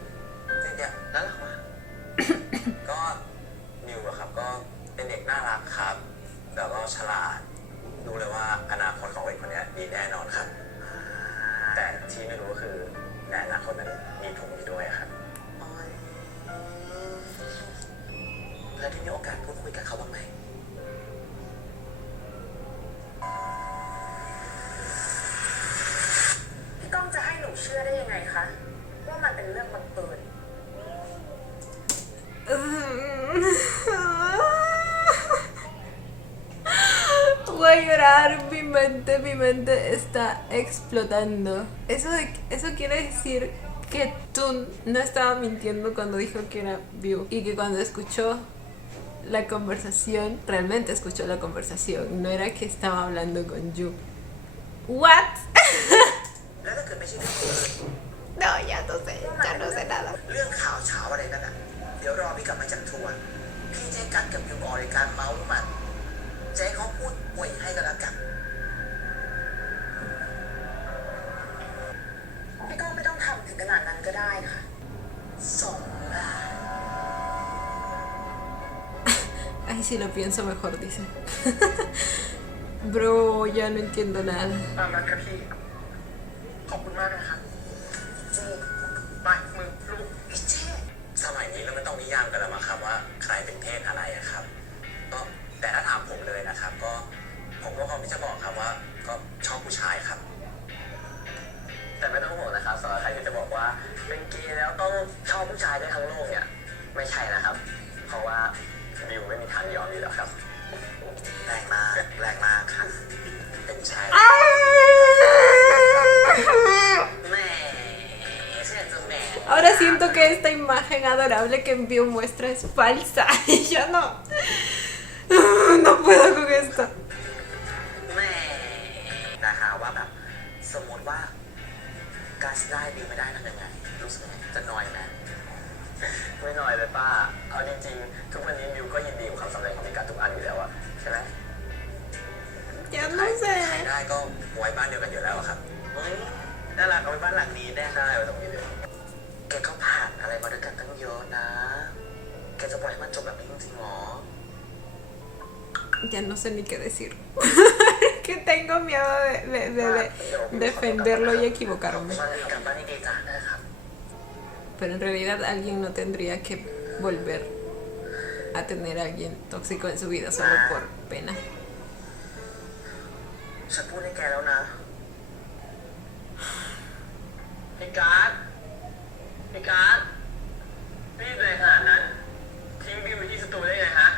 เนี่ยน่ารักมาก ก็นิวอะครับก็เป็นเด็กน่ารักครับแล้วก็ฉลาดรู้เลยว่าอนาคตของเด็กคนนี้ดีแน่นอนครับ แต่ที่ไม่รู้ก็คือในอนาคตนั้นมีผมอยู่ด้วยครับ แล้วที่มีโอกาสพูดคุยกับเขาบ้างไหม พี่ก้องจะให้หนูเชื่อได้ยังไงคะว่ามันเป็นเรื่องบังเอิญ Voy a llorar, mi mente está explotando. Eso quiere decir que Tun no estaba mintiendo cuando dijo que era View y que cuando escuchó la conversación, realmente escuchó la conversación, no era que estaba hablando con Yu. What? แล้วถ้าเกิดไม่ใช่เรื่องบังเอิญ No, ya no sé nada. เรื่องข่าวเช้าอะไรนั่นน่ะ เดี๋ยวรอพี่กลับมาจากทัวร์พี่จะให้กัดกับบิวออกรายการเมาส์มันจะให้เขาพูดอวยให้ก็แล้วกัน พี่ก้องไม่ต้องทำถึงขนาดนั้นก็ได้ค่ะ ส่งมา Ay, si lo pienso mejor, dice. Bro, ya no entiendo nada. ตามนั้นครับพี่ ขอบคุณมากนะครับจีไปมือลูก ไอ้เจ๊ สมัยนี้เราไม่ต้องนิยามกันแล้วมั้งครับว่าใครเป็นเพศอะไรอะครับก็แต่ถ้าถามผมเลยนะครับก็ผมก็พร้อมที่จะบอกครับว่าก็ชอบผู้ชายครับ แต่ไม่ต้องห่วงนะครับสำหรับใครที่จะบอกว่าเป็นเกย์แล้วต้องชอบผู้ชายได้ทั้งโลกเนี่ยไม่ใช่นะครับ เพราะว่าบิวไม่มีทางยอมอยู่แล้วครับ แรงมากแรงมากค่ะ เป็นชาย แหม่เชื่อจะแหม่ Ahora siento que esta imagen adorable que View muestra es falsa. Y yo no. No puedo con esto. แหม่นะคะว่าแบบสมมติว่าการได้บิวไม่ได้ทำยังไงรู้สึกยังไงจะนอยไหม ไม่น้อยเลยป้าเอาจริงๆทุกวันนี้บิวก็ยินดีกับความสำเร็จของพี่การทุกอันอยู่แล้วอะใช่ไหม Ya no ใคร sé. ได้ก็ไว้บ้านเดียวกันอยู่แล้วอะครับ เฮ้ยน่ารักเอาไว้บ้านหลังนี้แน่ ใช่ไว้ตรงนี้เลย แกก็ผ่านอะไรมาด้วยกันตั้งเยอะนะ แกจะปล่อยให้มันจบแบบนี้จริงๆหรอ Ya no sé ni qué decir. Que tengo miedo de defenderlo y equivocarme. มากลับบ้านดีๆจ้ะนะครับ Pero en realidad alguien no tendría que volver a tener a alguien tóxico en su vida solo por pena. ฉันพูดให้แกแล้วนะ พี่การ์ดพี่ในขนาดนั้นทิ้งบิวไปที่สตูได้ไงฮะ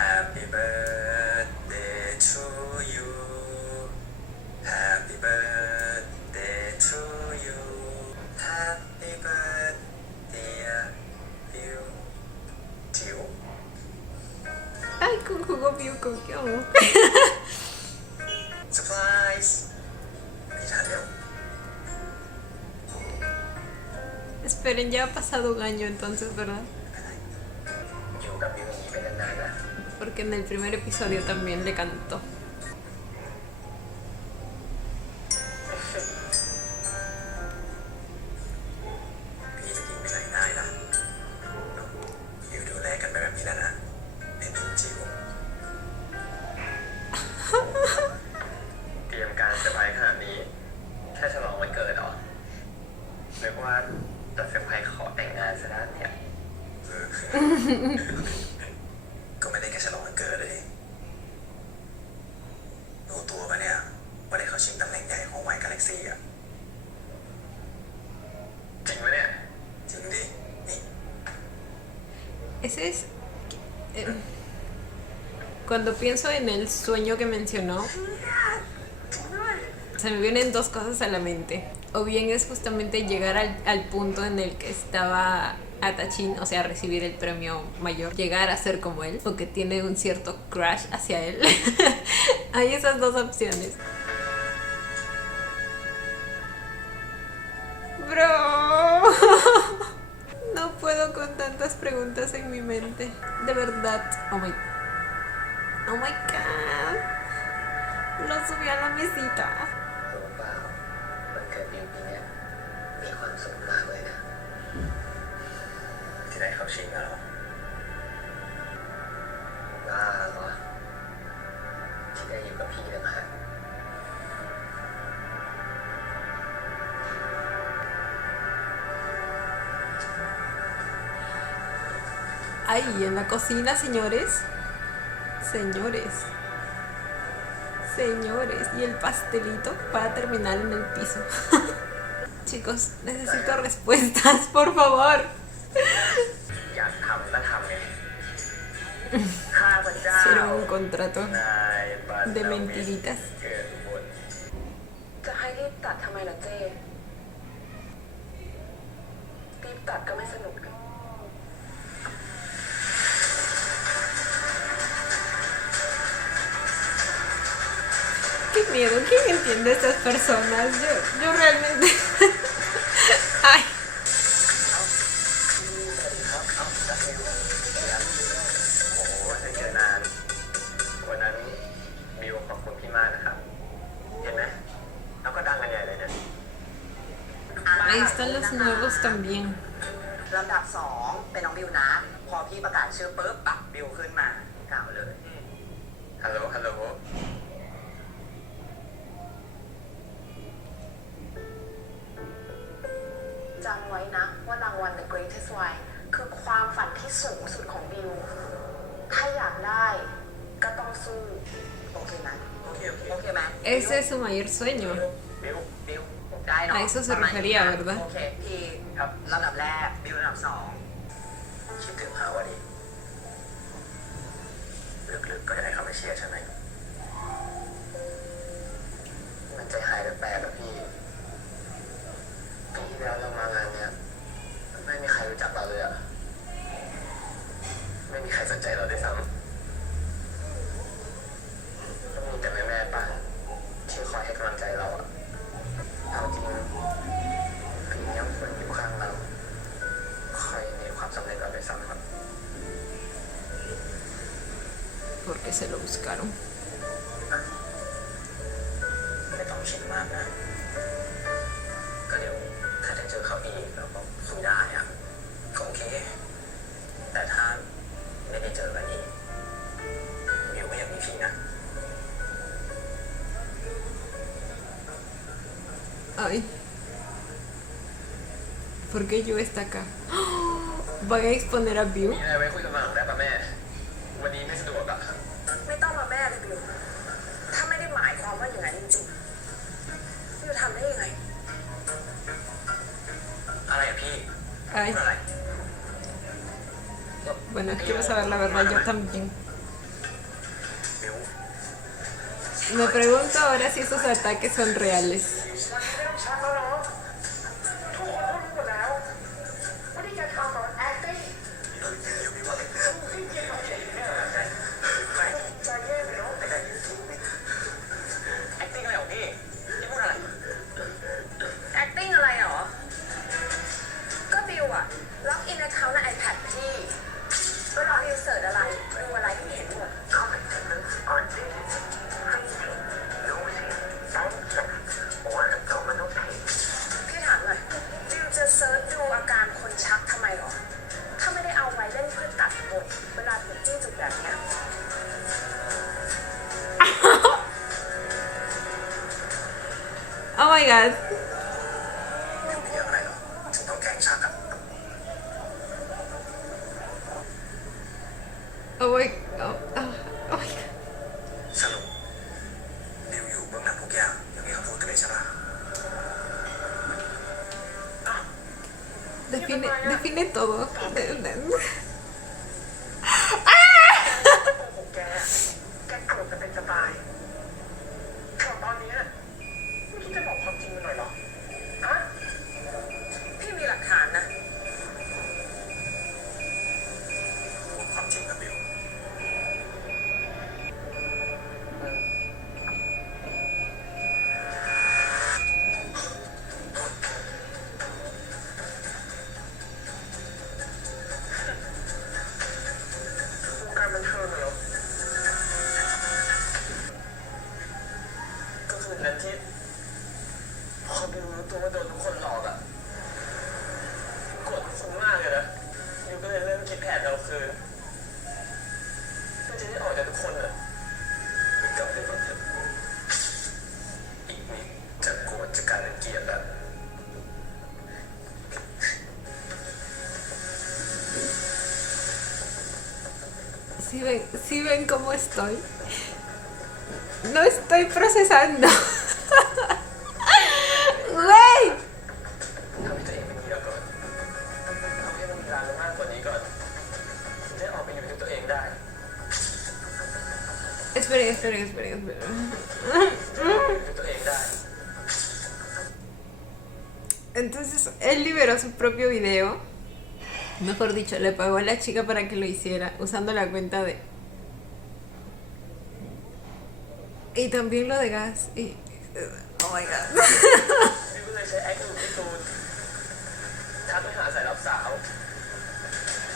Happy birthday to you Happy birthday to you Happy birthday Bill จิ๋ว Ay, conjugó View con yo. Surprise พี่ทันเร็ว Esperen, ya ha pasado un año entonces, ¿verdad? อยู่กับบิวอย่างนี้ไปนานๆนะ Porque en el primer episodio también le cantó. พี่จะกินไปไหนได้ล่ะอยู่ดูแลกันไปแบบนี้แล้วนะเป็นจิ๋วเตรียมการเซอร์ไพรส์ขนาดนี้แค่ฉลองวันเกิดเหรอนึกว่าจะเซอร์ไพรส์ขอแต่งงานซะแล้วเนี่ยก็ไม่ได้แค่ฉลองวันเกิดเลยรู้ตัวปะเนี่ยว่าได้เข้าชิงตำแหน่งใหญ่ของไวกาแล็กซี่อ่ะจริงปะเนี่ยจริงดินี่ Ese es... Cuando pienso en el sueño que mencionó, se me vienen dos cosas a la mente. O bien es justamente llegar al punto en el que estaba Atachin, o sea, recibir el premio mayor, llegar a ser como él, o que tiene un cierto crush hacia él. Hay esas dos opciones. Bro, no puedo con tantas preguntas en mi mente. De verdad. Oh my god. Lo subí a la mesita. รู้เปล่าวันเกิดบิวปีเนี้ยมีความสุขมากเลยนะที่ได้เข้าชิงอะเหรอบ้าเหรอที่ได้อยู่กับพี่ต่างหาก Ahí en la cocina, señores. Señores. Señores. Y el pastelito para terminar en el piso. Chicos, necesito respuestas, por favor. อยากทำแล้วทำไงข้าพเจ้า Será un contrato นายบัณฑิต de mentiritas. เกิดบุญ จะให้รีบตัดทำไมล่ะเจ้รีบตัดก็ไม่สนุกเลย Qué miedo, ¿quién entiende a estas personas? Yo realmente... Ay. โอ้โหไม่เจอนาน วันนั้นบิวขอบคุณพี่มากนะครับ เห็นไหมแล้วก็ดังกันใหญ่เลยเนี่ย Ahí están los nuevos también. ลำดับ 2 เป็นน้องบิวนะ พอพี่ประกาศชื่อปุ๊บปั๊บบิวขึ้นมากล่าวเลย ฮัลโหล ฮัลโหล จำไว้นะว่ารางวัล The Greatest Why คือความฝันที่สูงสุดของบิว ถ้าอยากได้ก็ต้องสู้ โอเคไหม โอเค โอเค โอเคไหม Ese es su mayor sueño. บิว บิว ได้เนาะ A eso se refería, ¿verdad? โอเคพี่ครับลำดับแรกบิวลำดับ คิดถึงหาวดีลึกๆก็จะได้เข้ามาเชียร์ใช่ไหม มันใจหายแปลกๆอะพี่ปีที่แล้วเรามางานเนี้ยไม่มีใครรู้จักเราเลยอะไม่มีใครสนใจเราด้วยซ้ำก็มีแต่แม่ๆป่ะที่คอยให้กำลังใจเราอะเอาจริงปีนี้คนอยู่ข้างเราคอยมีความสำเร็จเราด้วยซ้ำครับ Porque se lo buscaron. ไม่ต้องคิดมากนะ ก็เดี๋ยวถ้าได้เจอเขาอีกเราก็คุยได้อะก็โอเค แต่ถ้าไม่ได้เจอกันอีกบิวก็ยังมีพี่นะ Ay. ¿Por qué yo está acá? ¿Van a exponer a View? มีอะไรไว้คุยกันมาได้ป่ะแม่ วันนี้ไม่สะดวกอะ ไม่ต้องมาแม่เลยบิว ถ้าไม่ได้หมายความว่าอย่างนั้นจริงๆบิวทำได้ยังไง อะไรอะพี่ Ay. พูดอะไร Bueno, quiero saber la verdad, yo también. บิว Me pregunto ahora si esos ataques son reales. วันนี้ไม่ต้องชักแล้วเนาะทุกคนก็รู้หมดแล้วว่านี่แกทำแบบ acting ใจเย็นเนาะ acting อะไรของพี่พี่พูดอะไร acting อะไรหรอ ก็บิวอะล็อกอินแอคเคาท์ใน iPad พี่เวลาบิวเสิร์ชอะไรดูอะไรที่เห็นหมด พี่ถามหน่อยบิวจะเซิร์ชดูอาการคนชักทำไมหรอ ถ้าไม่ได้เอาไว้เล่นเพื่อตัดบทเวลาถูกจิ้งจุกแบบเนี้ย Oh my god. บิวมีเรื่องอะไรเหรอถึงต้องแกล้งชักอะ Oh my god. Oh my god. สรุปบิวอยู่เบื้องหลังทุกอย่างอย่างที่เขาพูดกันเลยใช่ปะ Define todo. โกหกแก มันคิดแผนเราคือมันจะได้ออกจากทุกคนเหรอ กลับไปก่อนเถอะอีกนิดจะโกรธจะกลายเป็นเกลียดแล้ว Si ven cómo estoy. No estoy procesando. Güey. ทำให้ตัวเองเป็นเหยื่อก่อนทำให้มันมีแรงมากกว่านี้ก่อนจะได้ออกไปอยู่ด้วยตัวเองได้ Esperen. อยู่ด้วยตัวเองได้ Entonces él liberó su propio video. Mejor dicho, le pagó a la chica para que lo hiciera usando la cuenta de... Y también lo de gas. Y... Oh my god. พี่ก็เลยใช้แอคอยู่พี่ตูนทักไปหาสายรับสาว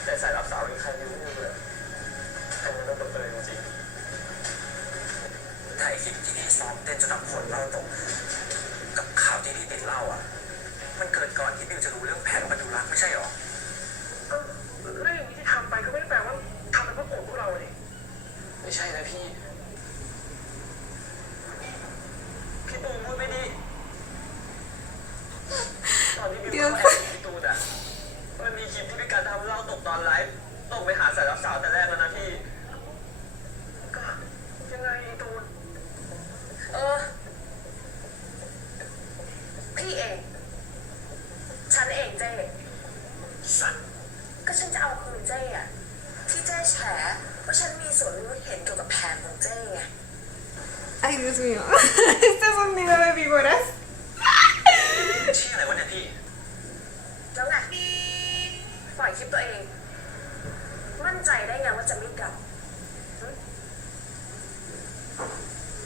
แต่สายรับสาวเป็นใครไม่รู้เลยอันนั้นมันบังเอิญจริง ถ่ายคลิปที่พี่ซ้อมเต้นจนทำคนเล่าตกกับข่าวที่พี่ติดเหล้าอ่ะ มันเกิดก่อนที่บิวจะรู้เรื่องแผนมาดูรักไม่ใช่หรอ เรื่องอย่างนี้ที่ทำไปก็ไม่ได้แปลว่าทำไปเพราะโกรธพวกเราเลย ๆไม่ใช่นะพี่ พี่ตูนพูดไม่ดี ตอนที่บิวเขาแอบพี่ตูนอ่ะ มันมีคลิปที่พี่การทำเหล้าตกตอนไลฟ์ตกไปหาสายรับสาวแต่แรกแล้วนะพี่ ยังไงตูน พี่เอง ฉันเองเจ้ สัตว์ ก็ฉันจะเอาคืนเจ้อะที่เจ้แฉว่าฉันมีส่วนรู้เห็นเกี่ยวกับแผนของเจ้ไง Ay, Dios mío. Este es un nido de víboras. ชื่ออะไรวะเนี่ยพี่ แล้วไงปล่อยคลิปตัวเอง มั่นใจได้ไงว่าจะไม่กลับ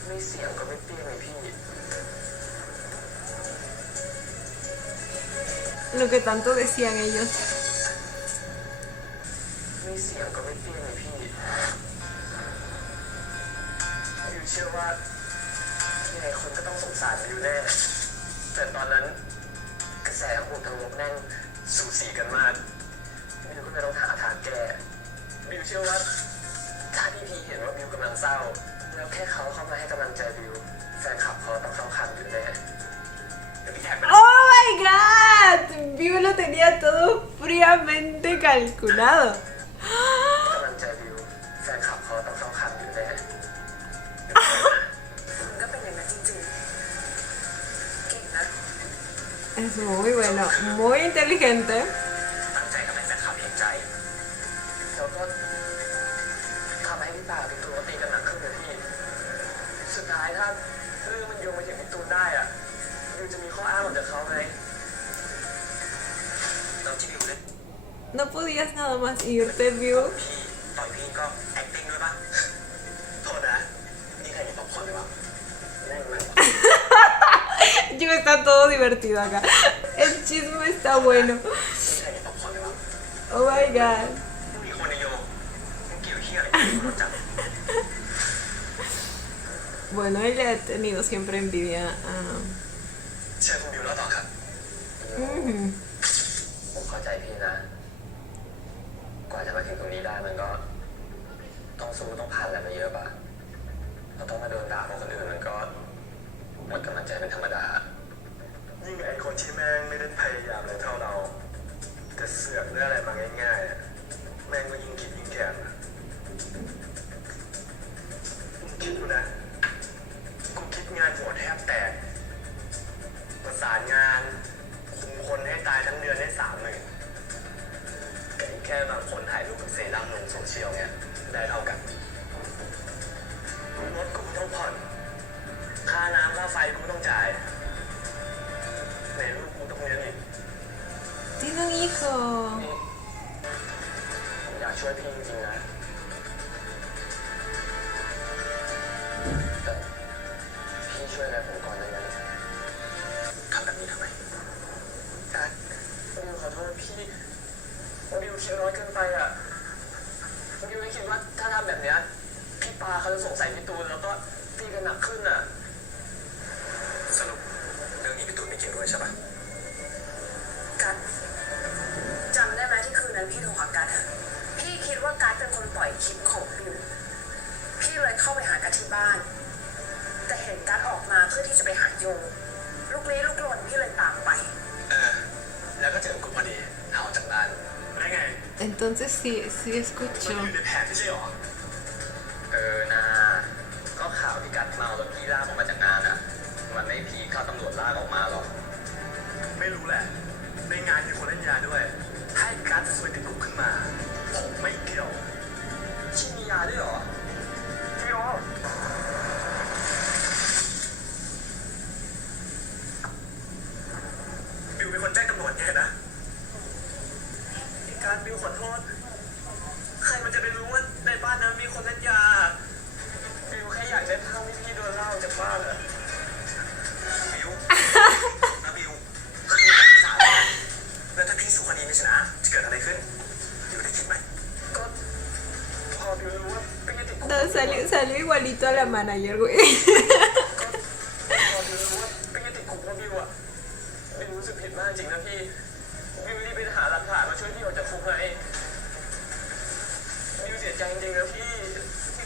ไม่เสียงก็ไม่เปรี้ยงเลยพี่ Lo que tanto decían ellos. ไม่เสียงก็ไม่เปรี้ยงเลยพี่บิวเชื่อว่ายังไงคนก็ต้องสงสารบิวแน่ แต่ตอนนั้นกระแสของผมทางลบแน่นสูสีกันมากบิวก็เลยต้องหาทางแก้บิวเชื่อว่าถ้าพี่พีเห็นว่าบิวกำลังเศร้า แล้วแค่เขาเข้ามาให้กำลังใจบิวแฟนคลับเขาต้องเข้าคันอยู่แน่เดี๋ยวพี่แท็กไป Oh my god. Vivo lo tenía todo fríamente calculado. กำลังใจบิวแฟนคลับเขาต้องเข้าคันอยู่แน่ มันก็เป็นอย่างนั้นจริงๆ เก่งนะ Es muy bueno, muy inteligente. ตั้งใจทำให้แฟนคลับเห็นใจ แล้วก็ทำให้พี่ป่าพี่ตูนเขาตีกันหนักขึ้นเลยพี่ สุดท้ายถ้าเรื่องมันโยงไปถึงพี่ตูนได้อ่ะบิวจะมีข้ออ้างออกจากเขาไง แล้วที่บิวเล่น No podías nada más irte, Vivo. พี่ต่อยพี่ก็ acting ด้วยปะโทษนะ นี่ใครมีป๊อปคอร์นไหมวะ แม่งมัน Yo está todo divertido acá. El chisme está bueno. นี่ใครมีป๊อปคอร์นไหมวะ Oh my god. มีคนในโยมันเกี่ยวเหี้ยอะไรกับพี่รู้จัก Bueno, él le ha tenido siempre envidia a... เชิญคุณบิวแล้วต่อครับ ผมเข้าใจพี่นะ กว่าจะมาถึงตรงนี้ได้มันก็ต้องสู้ต้องผ่านอะไรมาเยอะป่ะเราต้องมาโดนด่าของคนอื่นมันก็หมดกำลังใจเป็นธรรมดา ยิ่งไอ้คนที่แม่งไม่ได้พยายามเลยเท่าเรา แต่เสือกเรื่องอะไรมาง่ายๆอะแม่งก็ยิ่งคิดยิ่งแค้นอะคิดดูนะกูคิดงานหัวแทบแตกประสานงานคุมคนให้ตายทั้งเดือนได้30,000แต่แค่บางคนถ่ายรูปกับเซรั่มลงโซเชียลเนี่ยได้เท่ากันรถกูต้องผ่อนค่าน้ำค่าไฟกูต้องจ่ายในลูกกูต้องเรียนอีก Tiene un hijo. ผมอยากช่วยพี่จริงๆนะแต่พี่ช่วยอะไรผมก่อนได้ไหม ทำแบบนี้ทำไม การบิวขอโทษพี่บิวคิดน้อยเกินไปอ่ะบิวไม่คิดว่าถ้าทำแบบเนี้ยพี่ปาเขาจะสงสัยพี่ตูนแล้วก็ตีกันหนักขึ้นอ่ะ สรุปเรื่องนี้พี่ตูนไม่เกี่ยวด้วยใช่ปะ กันจำได้ไหมที่คืนนั้นพี่โทร กับการอะพี่คิดว่าการเป็นคนปล่อยคลิปของบิวพี่เลยเข้าไปหากันที่บ้าน แต่เห็นการออกมาเพื่อที่จะไปหาโยลูกลี้ลุกลนพี่เลยตามไป แล้วก็เจอกูพอดีเอาออกจากบ้านได้ไง Entonces sí มัน escuchó. อยู่ในแผนไม่ใช่หรอนะก็ข่าวที่กัดเมาแล้วพี่ลากออกมาจากงานอ่ะมันไม่พีข่าวตำรวจลากออกมาหรอกไม่รู้แหละในงานมีคนเล่นยาด้วยให้กัดซวยติดคุกขึ้นมาผมไม่เกี่ยวชิมียาด้วยเหรอพี่โอบิวเป็นคนแจ้งตำรวจเนี่ยนะพี่การบิวขอโทษใครมันจะไปรู้ว่าในบ้านนั้นมีคนเล่นยาบิวแค่อยากได้ภาพที่พี่โดนเล่าจากบ้านอะบิวนะบิวคือพี่สาวแล้วถ้าพี่สู้คดีไม่ชนะจะเกิดอะไรขึ้นบิวได้คิดไหมก็พอบิวรู้ว่าพี่จะติดคุก No, salió igualito a la manager, güey. พอบิวรู้ว่าพี่จะติดคุกเพราะบิวอะบิวรู้สึกผิดมากจริงนะพี่บิวรีบไปหาหลักฐานมาช่วยพี่ออกจากคุกไงบิวเสียใจจริงๆนะพี่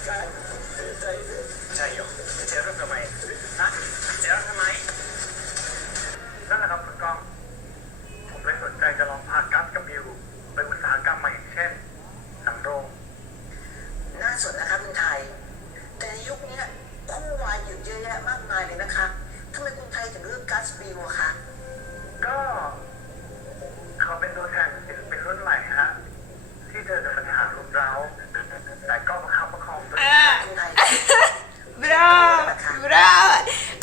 การเสียใจใช่เหรอเจ๊รับทำไมฮะเจ๊รับทำไม นั่นแหละครับคุณก้องผมเลยสนใจจะลองพากัสกับบิวไปอุตสาหกรรมใหม่อย่างเช่นหนังโรง น่าสนนะคะคุณไทย แต่ในยุคนี้คู่วายอยู่เยอะแยะมากมายเลยนะคะทำไมคุณไทยถึงเลือกกัสบิวอะคะ ก็เขาเป็นตัวแทนศิลปินรุ่นใหม่ฮะที่เจอกับปัญหารุมเร้าแต่ก็ประคับประคองตัวเอง คุณไทย Bravo, bravo.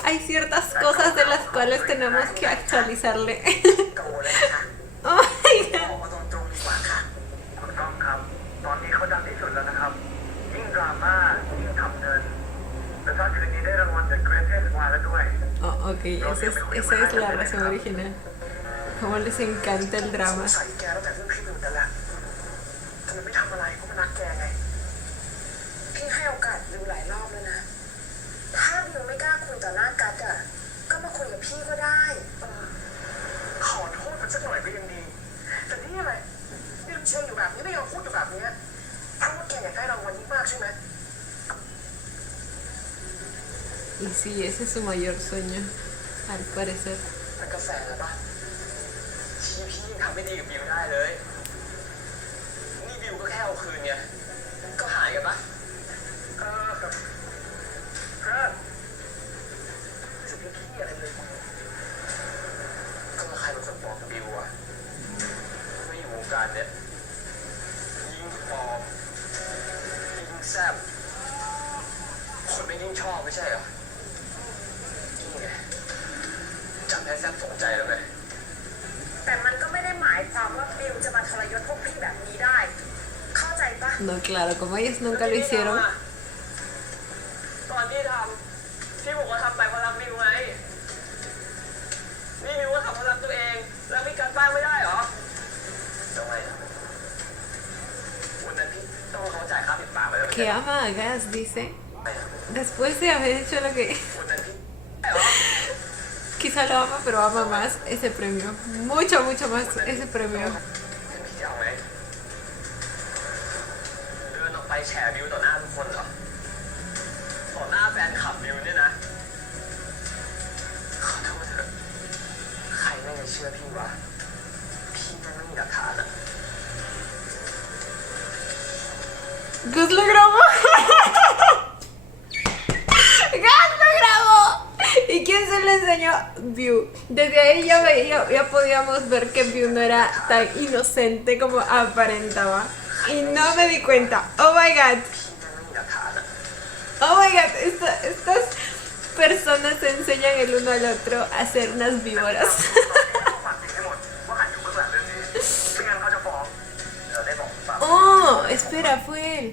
Hay ciertas cosas de las cuales tenemos que actualizarle. โตเลยนะคะ Oh my บ god. อกมาตรงๆดีกว่าค่ะ คุณก้องครับ ตอนนี้เขาดังที่สุดแล้วนะครับ ยิ่งดราม่ายิ่งทำเงินแต่ถ้าคืนนี้ได้รางวัล The Greatest One แล้วด้วย Oh, ok, esa es la razón original. Como les encanta el ส drama. งสัยแกตั้งแต่เรื่องคลิปอยู่แต่ละทำไมไม่ทำอะไรเพราะมันรักแกไง พี่ให้โอกาสบิวหลายรอบแล้วนะ ถ้าบิวไม่กล้าคุยต่อหน้ากัดอ่ะ ก็มาคุยกับพี่ก็ได้ ขอโทษมันสักหน่อยก็ยังดี แต่นี่อะไรนี่เชื่ออยู่แบบนี้ไม่ยอมพูดอยู่แบบนี้เพราะว่าแกอยากได้รางวัลนี้มากใช่ไหม Y sí, ese es su mayor sueño, al parecer. มันกาแฟเลยปะที่พี่ยังทำไม่ดีกับบิวได้เลย นี่บิวก็แค่เอาคืนไงก็หายกันปะ ครับเพื่อนจะเป็นพี่อะไรเลย ก็ใครเป็นคนบอกกับบิวอะไม่อยู่วงการเนี่ยยิ่งปลอมยิ่งแซ่บคนไม่ยิ่งชอบไม่ใช่เหรอนี่ไงจำได้แซ่บสงใจแล้วไง แต่มันก็ไม่ได้หมายความว่าบิวจะมาทรยศพวกพี่แบบนี้ได้ เข้าใจปะ No, claro, como ellos nunca lo hicieron. ตอนที่ทำพี่บอกว่าทำไปเพราะรักบิวไงนี่บิวก็ทำเพราะรักตัวเองแล้วมีการบ้านไม่ได้เหรอทำไมวันนั้นพี่ต้องเขาจ่ายค่าปิดปากไปแล้วไม่ใช่ Que ama a Gas, dice. Después de haber hecho lo que... วันนั้นพี่เหรอ Quizá lo ama, pero ama más ese premio. Mucho, mucho más ese premio. พี่จะเอาไหมเดินออกไปแฉบิวต่อหน้าทุกคนเหรอต่อหน้าแฟนคลับบิวเนี่ยนะขอโทษเถอะใครไม่จะเชื่อพี่วะพี่มันไม่มีหลักฐานอะ Gus lo grabó. Gus lo grabó. ¿Y quién se lo enseñó? View. Desde ahí ya podíamos ver que View no era tan inocente como aparentaba. Y no me di cuenta. Oh my god. พี่มันไม่มีหลักฐานอะ Oh my god. Estas personas se enseñan el uno al otro a ser unas víboras. ฝากจริงให้หมดว่าใครอยู่เบื้องหลังเรื่องนี้ไม่งั้นเขาจะฟ้อง เราได้บอกป่ะ Oh, espera, fue él.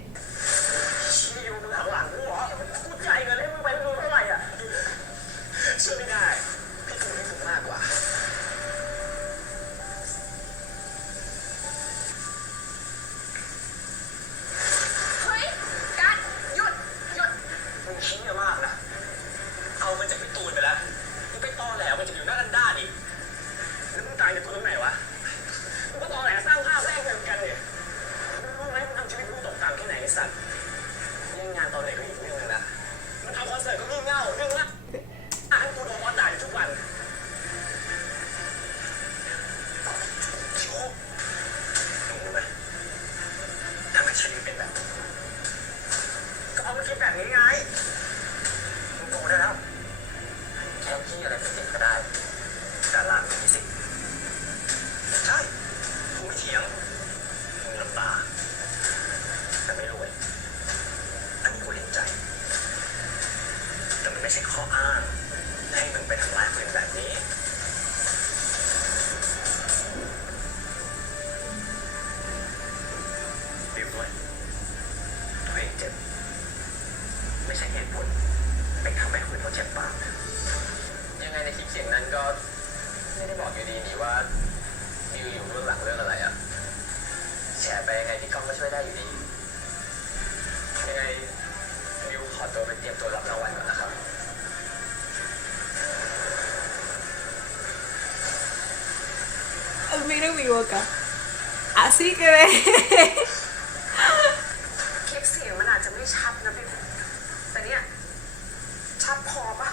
ชี้อยู่หลังกูเหรอกูจ่ายเงินให้มึงไปไม่รู้เท่าไหร่อ่ะเชื่อไม่ได้พี่ถูกให้ผมมากกว่าเฮ้ยกัดหยุดมึงชี้มากนะเอามันจากพี่ตูนไปแล้วมึงไปตอแหลมันจะอยู่หน้าด้านอีกแล้วมึงตายจากตรงไหนวะมึงก็ตอแหลสร้างภาพแรกเหมือนกันเนี่ย อ้สัตว์เรื่องงานตอนไหนก็อีกเรื่องนึงนะมันทำคอนเสิร์ตก็งี่เง่าเรื่องละให้กูโดนบอลด่าอยู่ทุกวันโชคมึงรู้ไหมทำไมชีวิตเป็นแบบนี้ก็เพราะมึงคิดแบบนี้ไงมึงโตได้แล้วแค่พี่อะไรเป็นเด็กก็ได้แต่หลานไม่มีสิทธิ์ใช่กูไม่เถียงมึงลำบากแต่ไม่รวยอันนี้กูเห็นใจแต่มันไม่ใช่ข้ออ้างให้มึงไปทำร้ายคนอื่นแบบนี้บิวด้วยตัวเองเจ็บไม่ใช่เหตุผลไปทำให้คนอื่นเขาเจ็บปากยังไงในคลิปเสียงนั้นก็ไม่ได้บอกอยู่ดีนี่ว่าบิวอยู่เบื้องหลังเรื่องอะไรอะแชร์ไปยังไงพี่ก้องก็ช่วยได้อยู่ดียังไงบิวขอตัวไปเตรียมตัวรับรางวัลก่อนนะครับ Mira mi boca. Así que ve. คลิปเสียงมันอาจจะไม่ชัดนะพี่แต่เนี่ยชัดพอปะ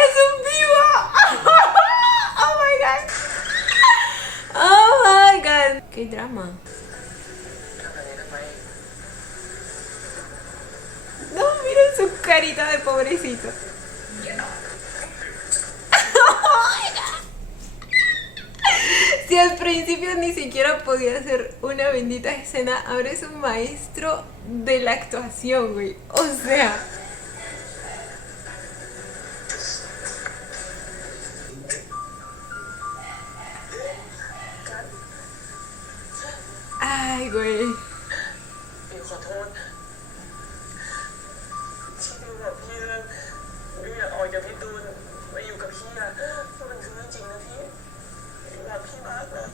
Es un vivo. Oh my god. Oh my god. Qué drama. ทำแบบนี้ทำไม No, miren su carita de pobrecito. Oh my god. Si al principio ni siquiera podía hacer una bendita escena, ahora es un maestro de la actuación, güey. O sea. Ay, güey. บิวขอโทษที่บิวบอกพี่เรื่องบิวอยากออกจากพี่ตูนมาอยู่กับพี่อะมันคือเรื่องจริงนะพี่บิวรักพี่มากนะ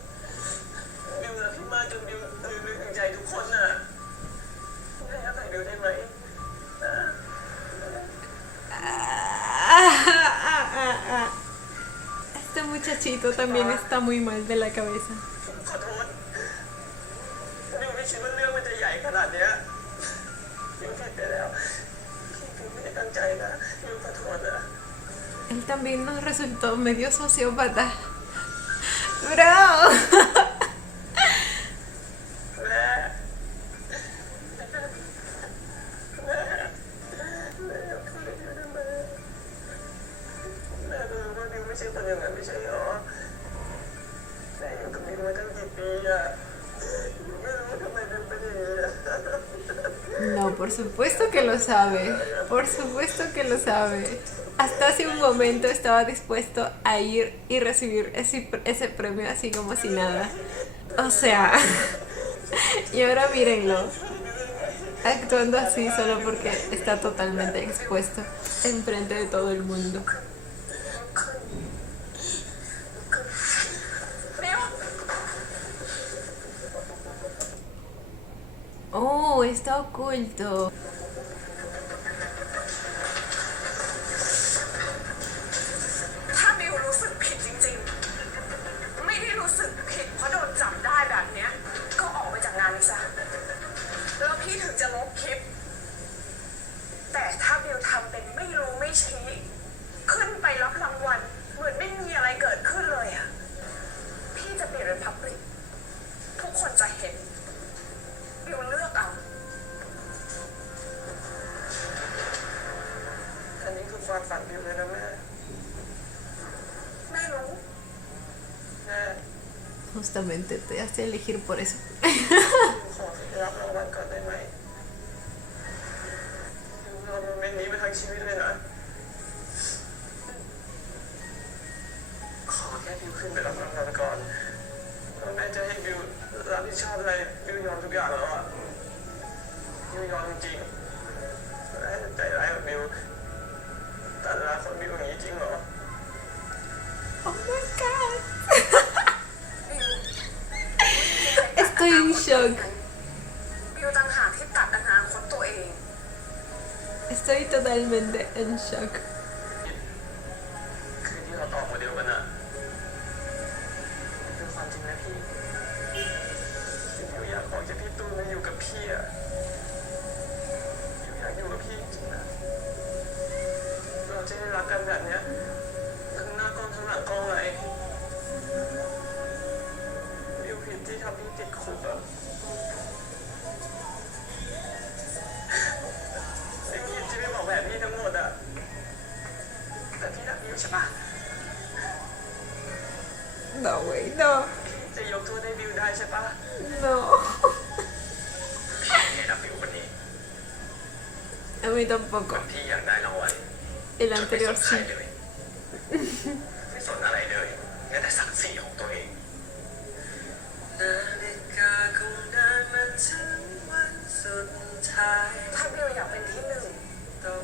บิวรักพี่มากจนบิวลืมถึงใจทุกคนน่ะให้อภัยบิวได้ไหมนะ Este muchachito también está muy mal de la cabeza. ขอโทษบิวไม่คิดว่าเรื่องมันจะใหญ่ขนาดเนี้ยบิวผิดไปแล้วบิวไม่ได้ตั้งใจนะบิวขอโทษนะ Él también nos resultó medio sociópata. Bro. แม่แม่รู้ว่าบิวไม่ใช่คนอย่างนั้นไม่ใช่หรอแม่อยู่กับบิวมาตั้งกี่ปีอะไม่รู้ทำไมบิวเป็นอย่างนี้อะ No, por supuesto que lo sabe. Por supuesto que lo sabe. Hasta hace un momento estaba dispuesto a ir y recibir ese premio así como si nada. O sea, y ahora mírenlo, actuando así solo porque está totalmente expuesto enfrente de todo el mundo. เร็ว Oh, está oculto. ถ้าบิวรู้สึกผิดจริงๆ ไม่ได้รู้สึกผิดเพราะโดนจับได้แบบเนี้ยก็ออกไปจากงานนี้ซะแล้วพี่ถึงจะลบคลิป แต่ถ้าบิวทำเป็นไม่รู้ไม่ชี้ ขึ้นไปรับรางวัลเหมือนไม่มีอะไรเกิดขึ้นเลยอะพี่จะเปลี่ยนเป็นพับลิกทุกคนจะเห็นบิวเลือกเอา อันนี้คือความฝันบิวเลยนะแม่ แม่รู้ แม่ Justamente te hace elegir por eso. ขอไปรับรางวัลก่อนได้ไหมบิวเอาโมเมนต์นี้ไปทั้งชีวิตเลยนะขอแค่บิวขึ้นไปรับรางวัลก่อนแล้วแม่จะให้บิวรับผิดชอบอะไรบิวยอมทุกอย่างแล้วอ่ะบิวยอมจริงๆแม่ใจร้ายกับบิวตัดราคนบิวอย่างนี้จริงเหรอ Oh my god. Estoy en shock. บิวต่างหากที่ตัดอนาคตตัวเอง Estoy totalmente en shock. คืนที่เราตอบโมเดลกันอะคือความจ ริงๆนะพี่บิวอยากออกจากพี่ตูนมาอยู่กับพี่อะบิวอยากอยู่กับพี่จริงๆนะเราจะได้รักกันแบบเนี้ยทั้งหน้ากล้องทั้งหลังกล้องเลยบิวผิดที่ทำพี่ติดคุกอะไอ้พี่ที่ไม่บอกแบบพี่ทั้งหมดอะแต่พี่รักบิวใช่ปะ No, güey, no. จะยกโทษให้บิวได้ใช่ปะ No. พี่ไม่รับบิวคนนี้ A mí tampoco. พี่อยากได้รางวัล El ไม่ส anterior นใคร sí. เลยไม่สนอะไรเลยแม้แต่ศักดิ์ศรีของตัวเองนาฬิกาคงเดินมาถึงวันสุดท้าย ถ้าบิวอยากเป็นที่หนึ่ง ต้อง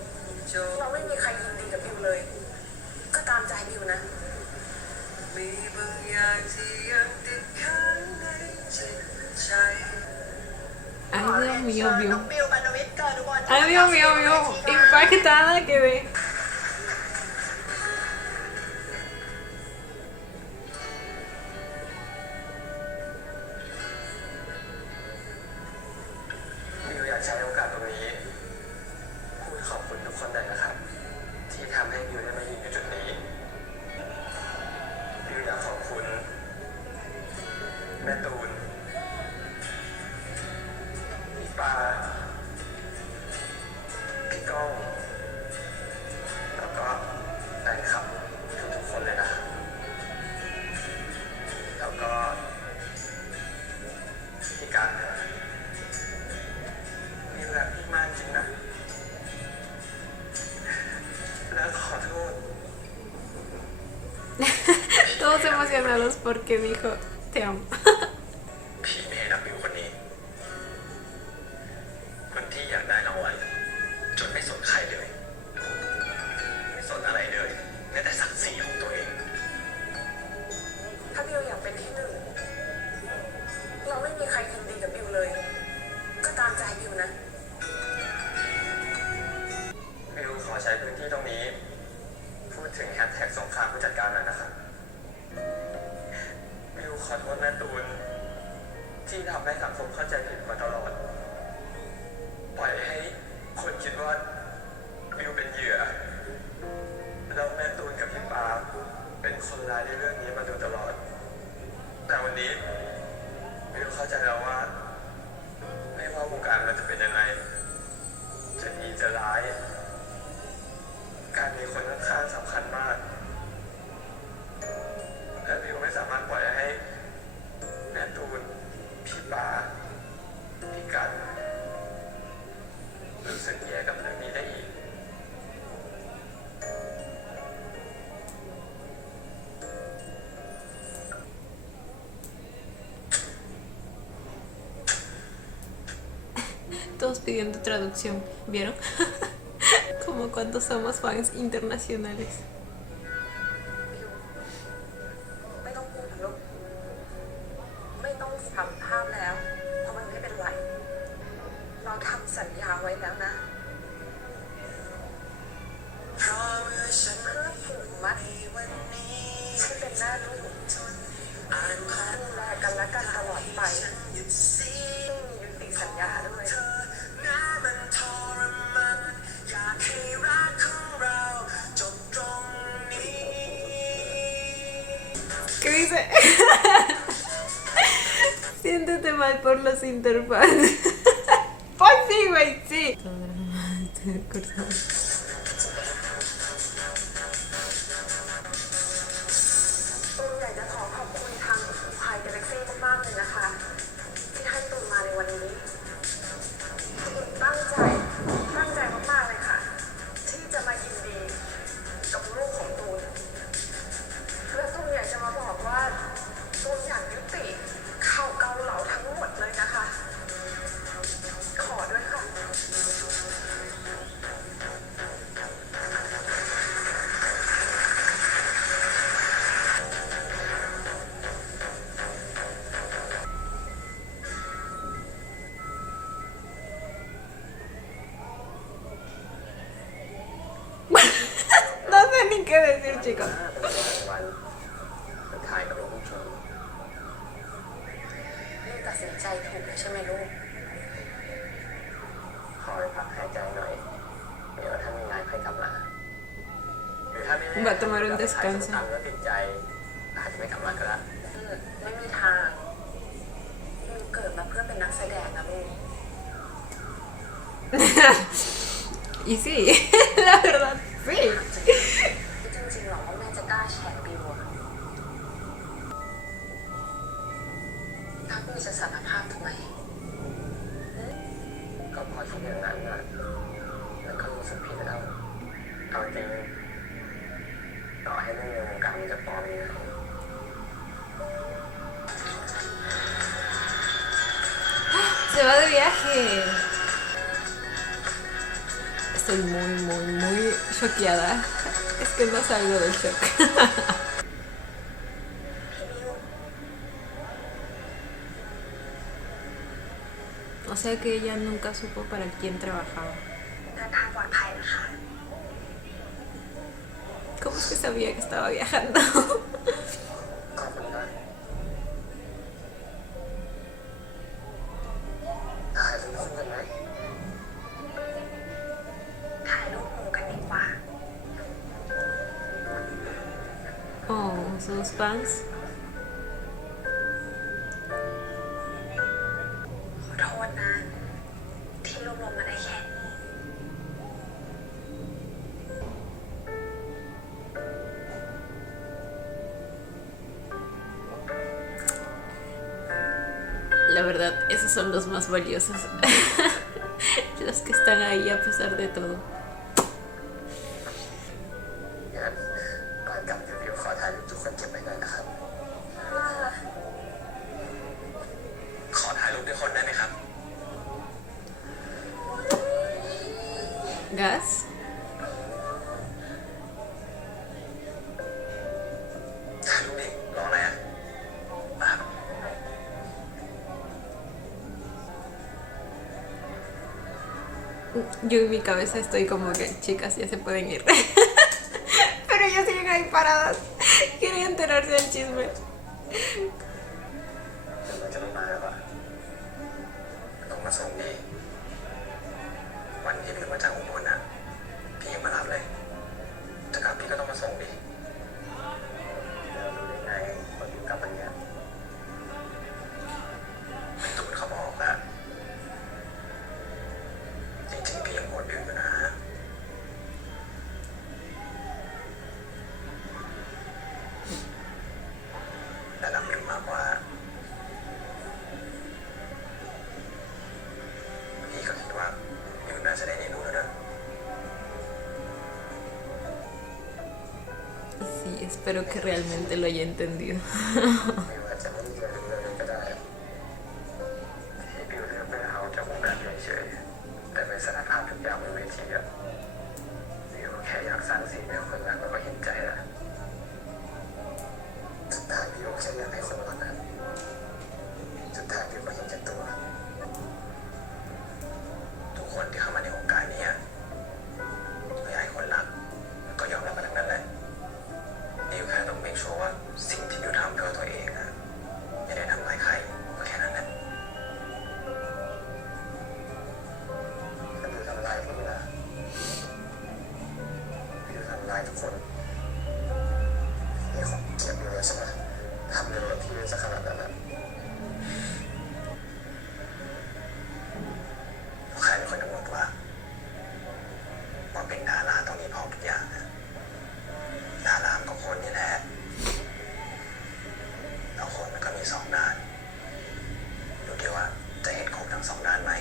จบ เราไม่มีใครยินดีกับบิวเลย ก็ตามใจบิวนะ มีบางอย่างที่ยังติดค้างในจิตใจ Ay, Dios mío, น้อง Dios. บิวบรรณวิทย์เกิดอุบล Ay, Dios mío, Dios. Impactada que ve. บิวอยากใช้โอกาสตรงนี้พูดขอบคุณทุกคนหน่อยนะครับ ที่ทำให้บิวได้มายืนอยู่จุดนี้บิวอยากขอบคุณแม่ตูนพี่ปาพี่ก้องแล้วก็แฟนคลับทุกๆคนเลยนะแล้วก็พี่กันบิวรักพี่มากจริงนะแล้วขอโทษ Todos emocionados porque dijo, te amo. พี่ไม่ให้รับบิวคนนี้คนที่อยากได้รางวัลจนไม่สนใครเลย ไม่สนอะไรเลยแม้แต่ศักดิ์ศรีของตัวเอง ถ้าบิวอยากเป็นที่หนึ่ง เราไม่มีใครยินดีกับบิวเลย ก็ตามใจบิวนะ บิวขอใช้พื้นที่ตรงนี้ พูดถึงแฮชแท็กสงครามผู้จัดการหน่อยนะครับบิวขอโทษแม่ตูน ที่ทำให้สังคมเข้าใจผิดมาตลอด ปล่อยให้คนคิดว่าบิวเป็นเหยื่อแล้วแม่ตูนกับพี่ปาเป็นคนร้ายในเรื่องนี้มาโดยตลอด แต่วันนี้บิวเข้าใจแล้วว่า ไม่ว่าวงการมันจะเป็นยังไง จะดีจะร้าย การมีคนข้างๆสำคัญมาก และบิวไม่สามารถปล่อยให้แม่ตูน พี่ปา พี่กันรู้สึกแย่กับเรื่องนี้ได้อีก Todos pidiendo traducción, ¿vieron? Como cuando somos fans internacionales. ไม่ต้องพูดถึงลูกไม่ต้องสัมภาษณ์แล้ว เพราะมันไม่เป็นไร เราทำสัญญาไว้แล้วนะ เพราะเมื่อฉัน เพื่อผูกมัดที่เป็นหน้าลูก อ่านผ่าน ดูแลกันและกันตลอดไป หยุดเสีย ไม่มียุติสัญญาด้วย เธอแม้มันทรมานอยากให้รักของเราจบตรงนี้ ¿Qué dice? Siéntete mal por los interfans. Pues sí, güey, sí. ตูนอยากจะขอบคุณทางไทยกาแล็กซี่มากๆเลยนะคะ ที่ให้ตูนมาในวันนี้ตูนตั้งใจมากๆเลยค่ะ ที่จะมายินดีกับลูกของตูน และตูนอยากจะมาบอกว่าตูนอยากยุติข่าวเกาเหลาทั้งหมดเลยนะคะ ขอด้วยค่ะ No sé ni qué decir, chicos. วันถ่ายกับลูกผู้ชม ตัดสินใจถูกแล้วใช่ไหมลูก ขอให้พักหายใจหน่อย เดี๋ยวถ้ามีงานค่อยกลับมาหรือถ้าไม่ Va a tomar un descanso. ทำแล้วติดใจอาจจะไม่กลับมาก็ได้ ไม่มีทางมิวเกิดมาเพื่อเป็นนักแสดงนะลูก Y sí, la verdad, sí. จริงๆหรอว่าแม่จะกล้าแฉบิวอะถ้าบิวจะสารภาพทำไม ก็พอคิดอย่างนั้นน่ะแล้วก็รู้สึกผิดแล้วเอาจริงต่อให้เรื่องในวงการมันจะปลอมยังไง Se va de viaje. Estoy muy choqueada. Es que no salgo del shock. O sea que ella nunca supo para quién trabajaba. เดินทางปลอดภัยนะคะ ¿Cómo es que sabía que estaba viajando? ขอบคุณนะถ่ายรูปคู่กันไหม ถ่ายรูปหมู่กันดีกว่า Oh, sus fans. ขอโทษนะ ที่รวบรวมมาได้แค่นี้ La verdad, esos son los más valiosos. Los que están ahí a pesar de todo. งั้นก่อนกลับเดี๋ยวบิวขอถ่ายรูปทุกคนเก็บไว้หน่อยนะครับ ขอถ่ายรูปด้วยคนได้ไหมครับ Gas. ถ่ายรูปดิรออะไรอ่ะมาครับ Yo en mi cabeza estoy como que, chicas, ya se pueden ir. Pero ellas siguen ahí paradas. Quieren enterarse del chisme. ถึงมันจะไม่มาแล้วอะต้องมาส่งดีวันที่บิวมาจากอุบลน่ะพี่ยังมารับเลยจะกลับพี่ก็ต้องมาส่งดิแล้วรู้ได้ไงว่าบิวกลับวันเนี้ยพี่ตูนเขาบอกอะจริงๆพี่ยังโกรธบิวอยู่นะแต่รักบิวมากกว่า พี่ก็คิดว่าบิวน่าจะได้เรียนรู้แล้วนะ Y sí, espero que realmente lo haya entendido. บิวอาจจะไม่ได้เรียนรู้เลยก็ได้ที่บิวเลือกไม่เอาจากวงการเฉยๆแต่ไม่สารภาพทุกอย่างบนเวทีอะบิวแค่อยากสร้างสิ่งให้คนรักแล้วก็เห็นใจนะสุดท้ายบิวแค่อยากให้คนรักนะสุดท้ายบิวก็เห็นแก่ตัว ทุกคนที่เข้ามาในวงการนี้อะก็อยากให้คนรักแล้วก็ยอมรับกันทั้งนั้นแหละบิวแค่ต้องเมคชัวร์ว่าสิ่งที่บิวทำเพื่อตัวเองอะไม่ได้ทำร้ายใครก็แค่นั้นแหละถ้าบิวทำร้ายคนนะบิวทำร้ายทุกคนนี่ของเกลียดบิวแล้วใช่ไหมทำเลยที่บิวจะขนาดนั้นอะใครเป็นคนกำหนดว่าเป็นดาราต้องมีพร้อมทุกอย่างนะดาราก็คนนี่แหละแล้วคนมันก็มีสองด้านอยู่ที่ว่าจะเห็นครบทั้งสองด้านไหม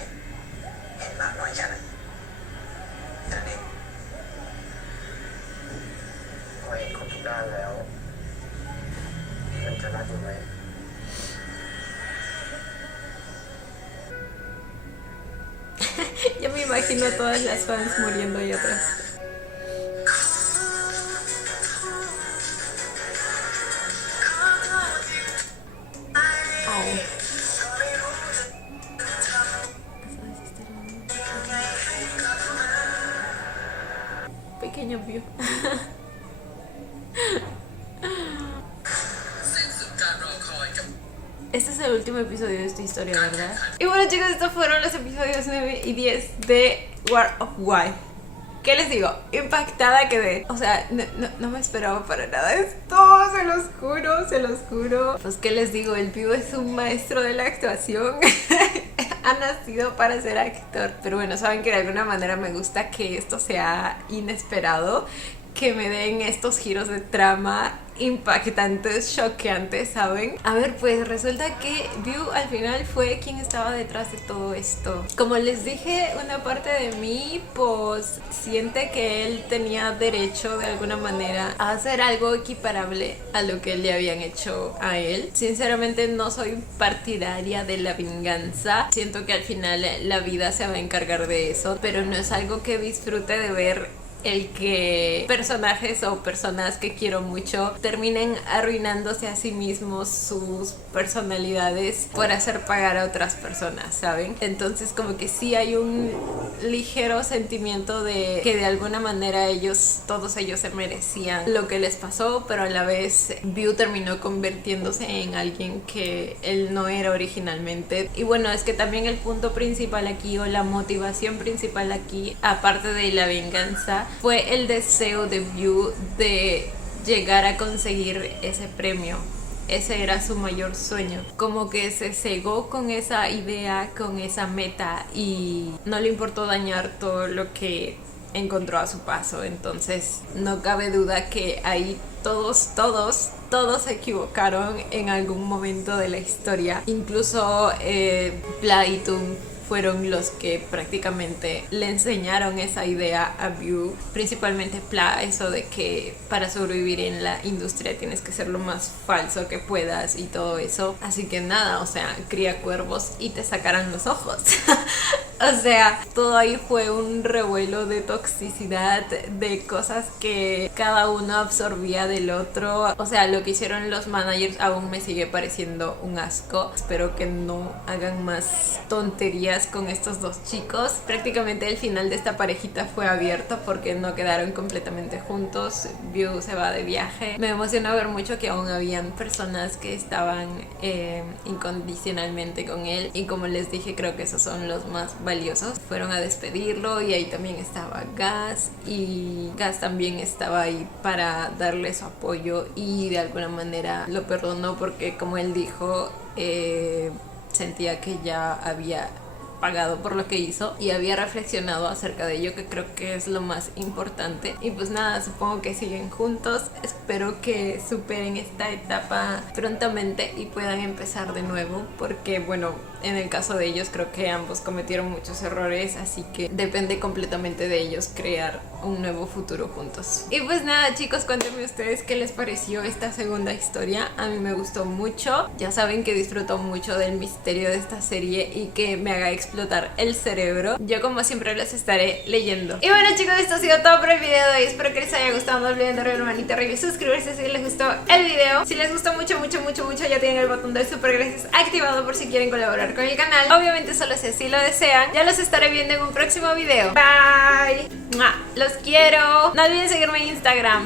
เห็นมากน้อยแค่ไหนแค่นั้นเองพอเห็นครบทุกด้านแล้วมันจะรักอยู่ไหม Yo me imagino a todas las fans muriendo ahí atrás. Au. Pequeño view. สิ้นสุดการรอคอยกับ Este es el último episodio de esta historia, ¿verdad? Y bueno, chicos, estos fueron los episodios 9 y 10 de War of Why. ¿Qué les digo? Impactada quedé. O sea, no me esperaba para nada esto. Se los juro, se los juro. Pues, ¿qué les digo? El View es un maestro de la actuación. Ha nacido para ser actor. Pero bueno, saben que de alguna manera me gusta que esto sea inesperado, que me den estos giros de trama impactantes, choqueantes, ¿saben? A ver, pues resulta que View al final fue quien estaba detrás de todo esto. Como les dije, una parte de mí pues siente que él tenía derecho de alguna manera a hacer algo equiparable a lo que le habían hecho a él. Sinceramente no soy partidaria de la venganza. Siento que al final la vida se va a encargar de eso, pero no es algo que disfrute de ver el que personajes o personas que quiero mucho terminen arruinándose a sí mismos sus personalidades por hacer pagar a otras personas, ¿saben? Entonces como que sí hay un ligero sentimiento de que de alguna manera todos ellos se merecían lo que les pasó, pero a la vez View terminó convirtiéndose en alguien que él no era originalmente. Y bueno, es que también el punto principal aquí, o la motivación principal aquí, aparte de la venganza, fue el deseo de View de llegar a conseguir ese premio. Ese era su mayor sueño. Como que se cegó con esa idea, con esa meta, y no le importó dañar todo lo que encontró a su paso. Entonces no cabe duda que ahí todos se equivocaron en algún momento de la historia. Incluso Pla y Tung fueron los que prácticamente le enseñaron esa idea a View, principalmente Pla, eso de que para sobrevivir en la industria tienes que ser lo más falso que puedas y todo eso. Así que nada, o sea, cría cuervos y te sacarán los ojos. O sea, todo ahí fue un revuelo de toxicidad, de cosas que cada uno absorbía del otro. O sea, lo que hicieron los managers aún me sigue pareciendo un asco. Espero que no hagan más tonterías con estos dos chicos. Prácticamente el final de esta parejita fue abierto porque no quedaron completamente juntos. View se va de viaje. Me emociona ver mucho que aún habían personas que estaban incondicionalmente con él, y como les dije, creo que esos son los más valiosos. Fueron a despedirlo y ahí también estaba Gas, y Gas también estaba ahí para darle su apoyo, y de alguna manera lo perdonó porque, como él dijo, sentía que ya había pagado por lo que hizo y había reflexionado acerca de ello, que creo que es lo más importante. Y pues nada, supongo que siguen juntos. Espero que superen esta etapa prontamente y puedan empezar de nuevo, porque bueno, en el caso de ellos creo que ambos cometieron muchos errores, así que depende completamente de ellos crear un nuevo futuro juntos. Y pues nada, chicos, cuéntenme ustedes qué les pareció esta segunda historia. A mí me gustó mucho. Ya saben que disfruto mucho del misterio de esta serie y que me haga explotar el cerebro. Yo como siempre los estaré leyendo. Y bueno, chicos, esto ha sido todo por el video de hoy. Espero que les haya gustado. No olviden darle una manita arriba y suscribirse si les gustó el video. Si les gustó mucho, ya tienen el botón de super gracias activado por si quieren colaborar con el canal. Obviamente solo si así lo desean. Ya los estaré viendo en un próximo video. Bye. Los quiero. No olviden seguirme en Instagram.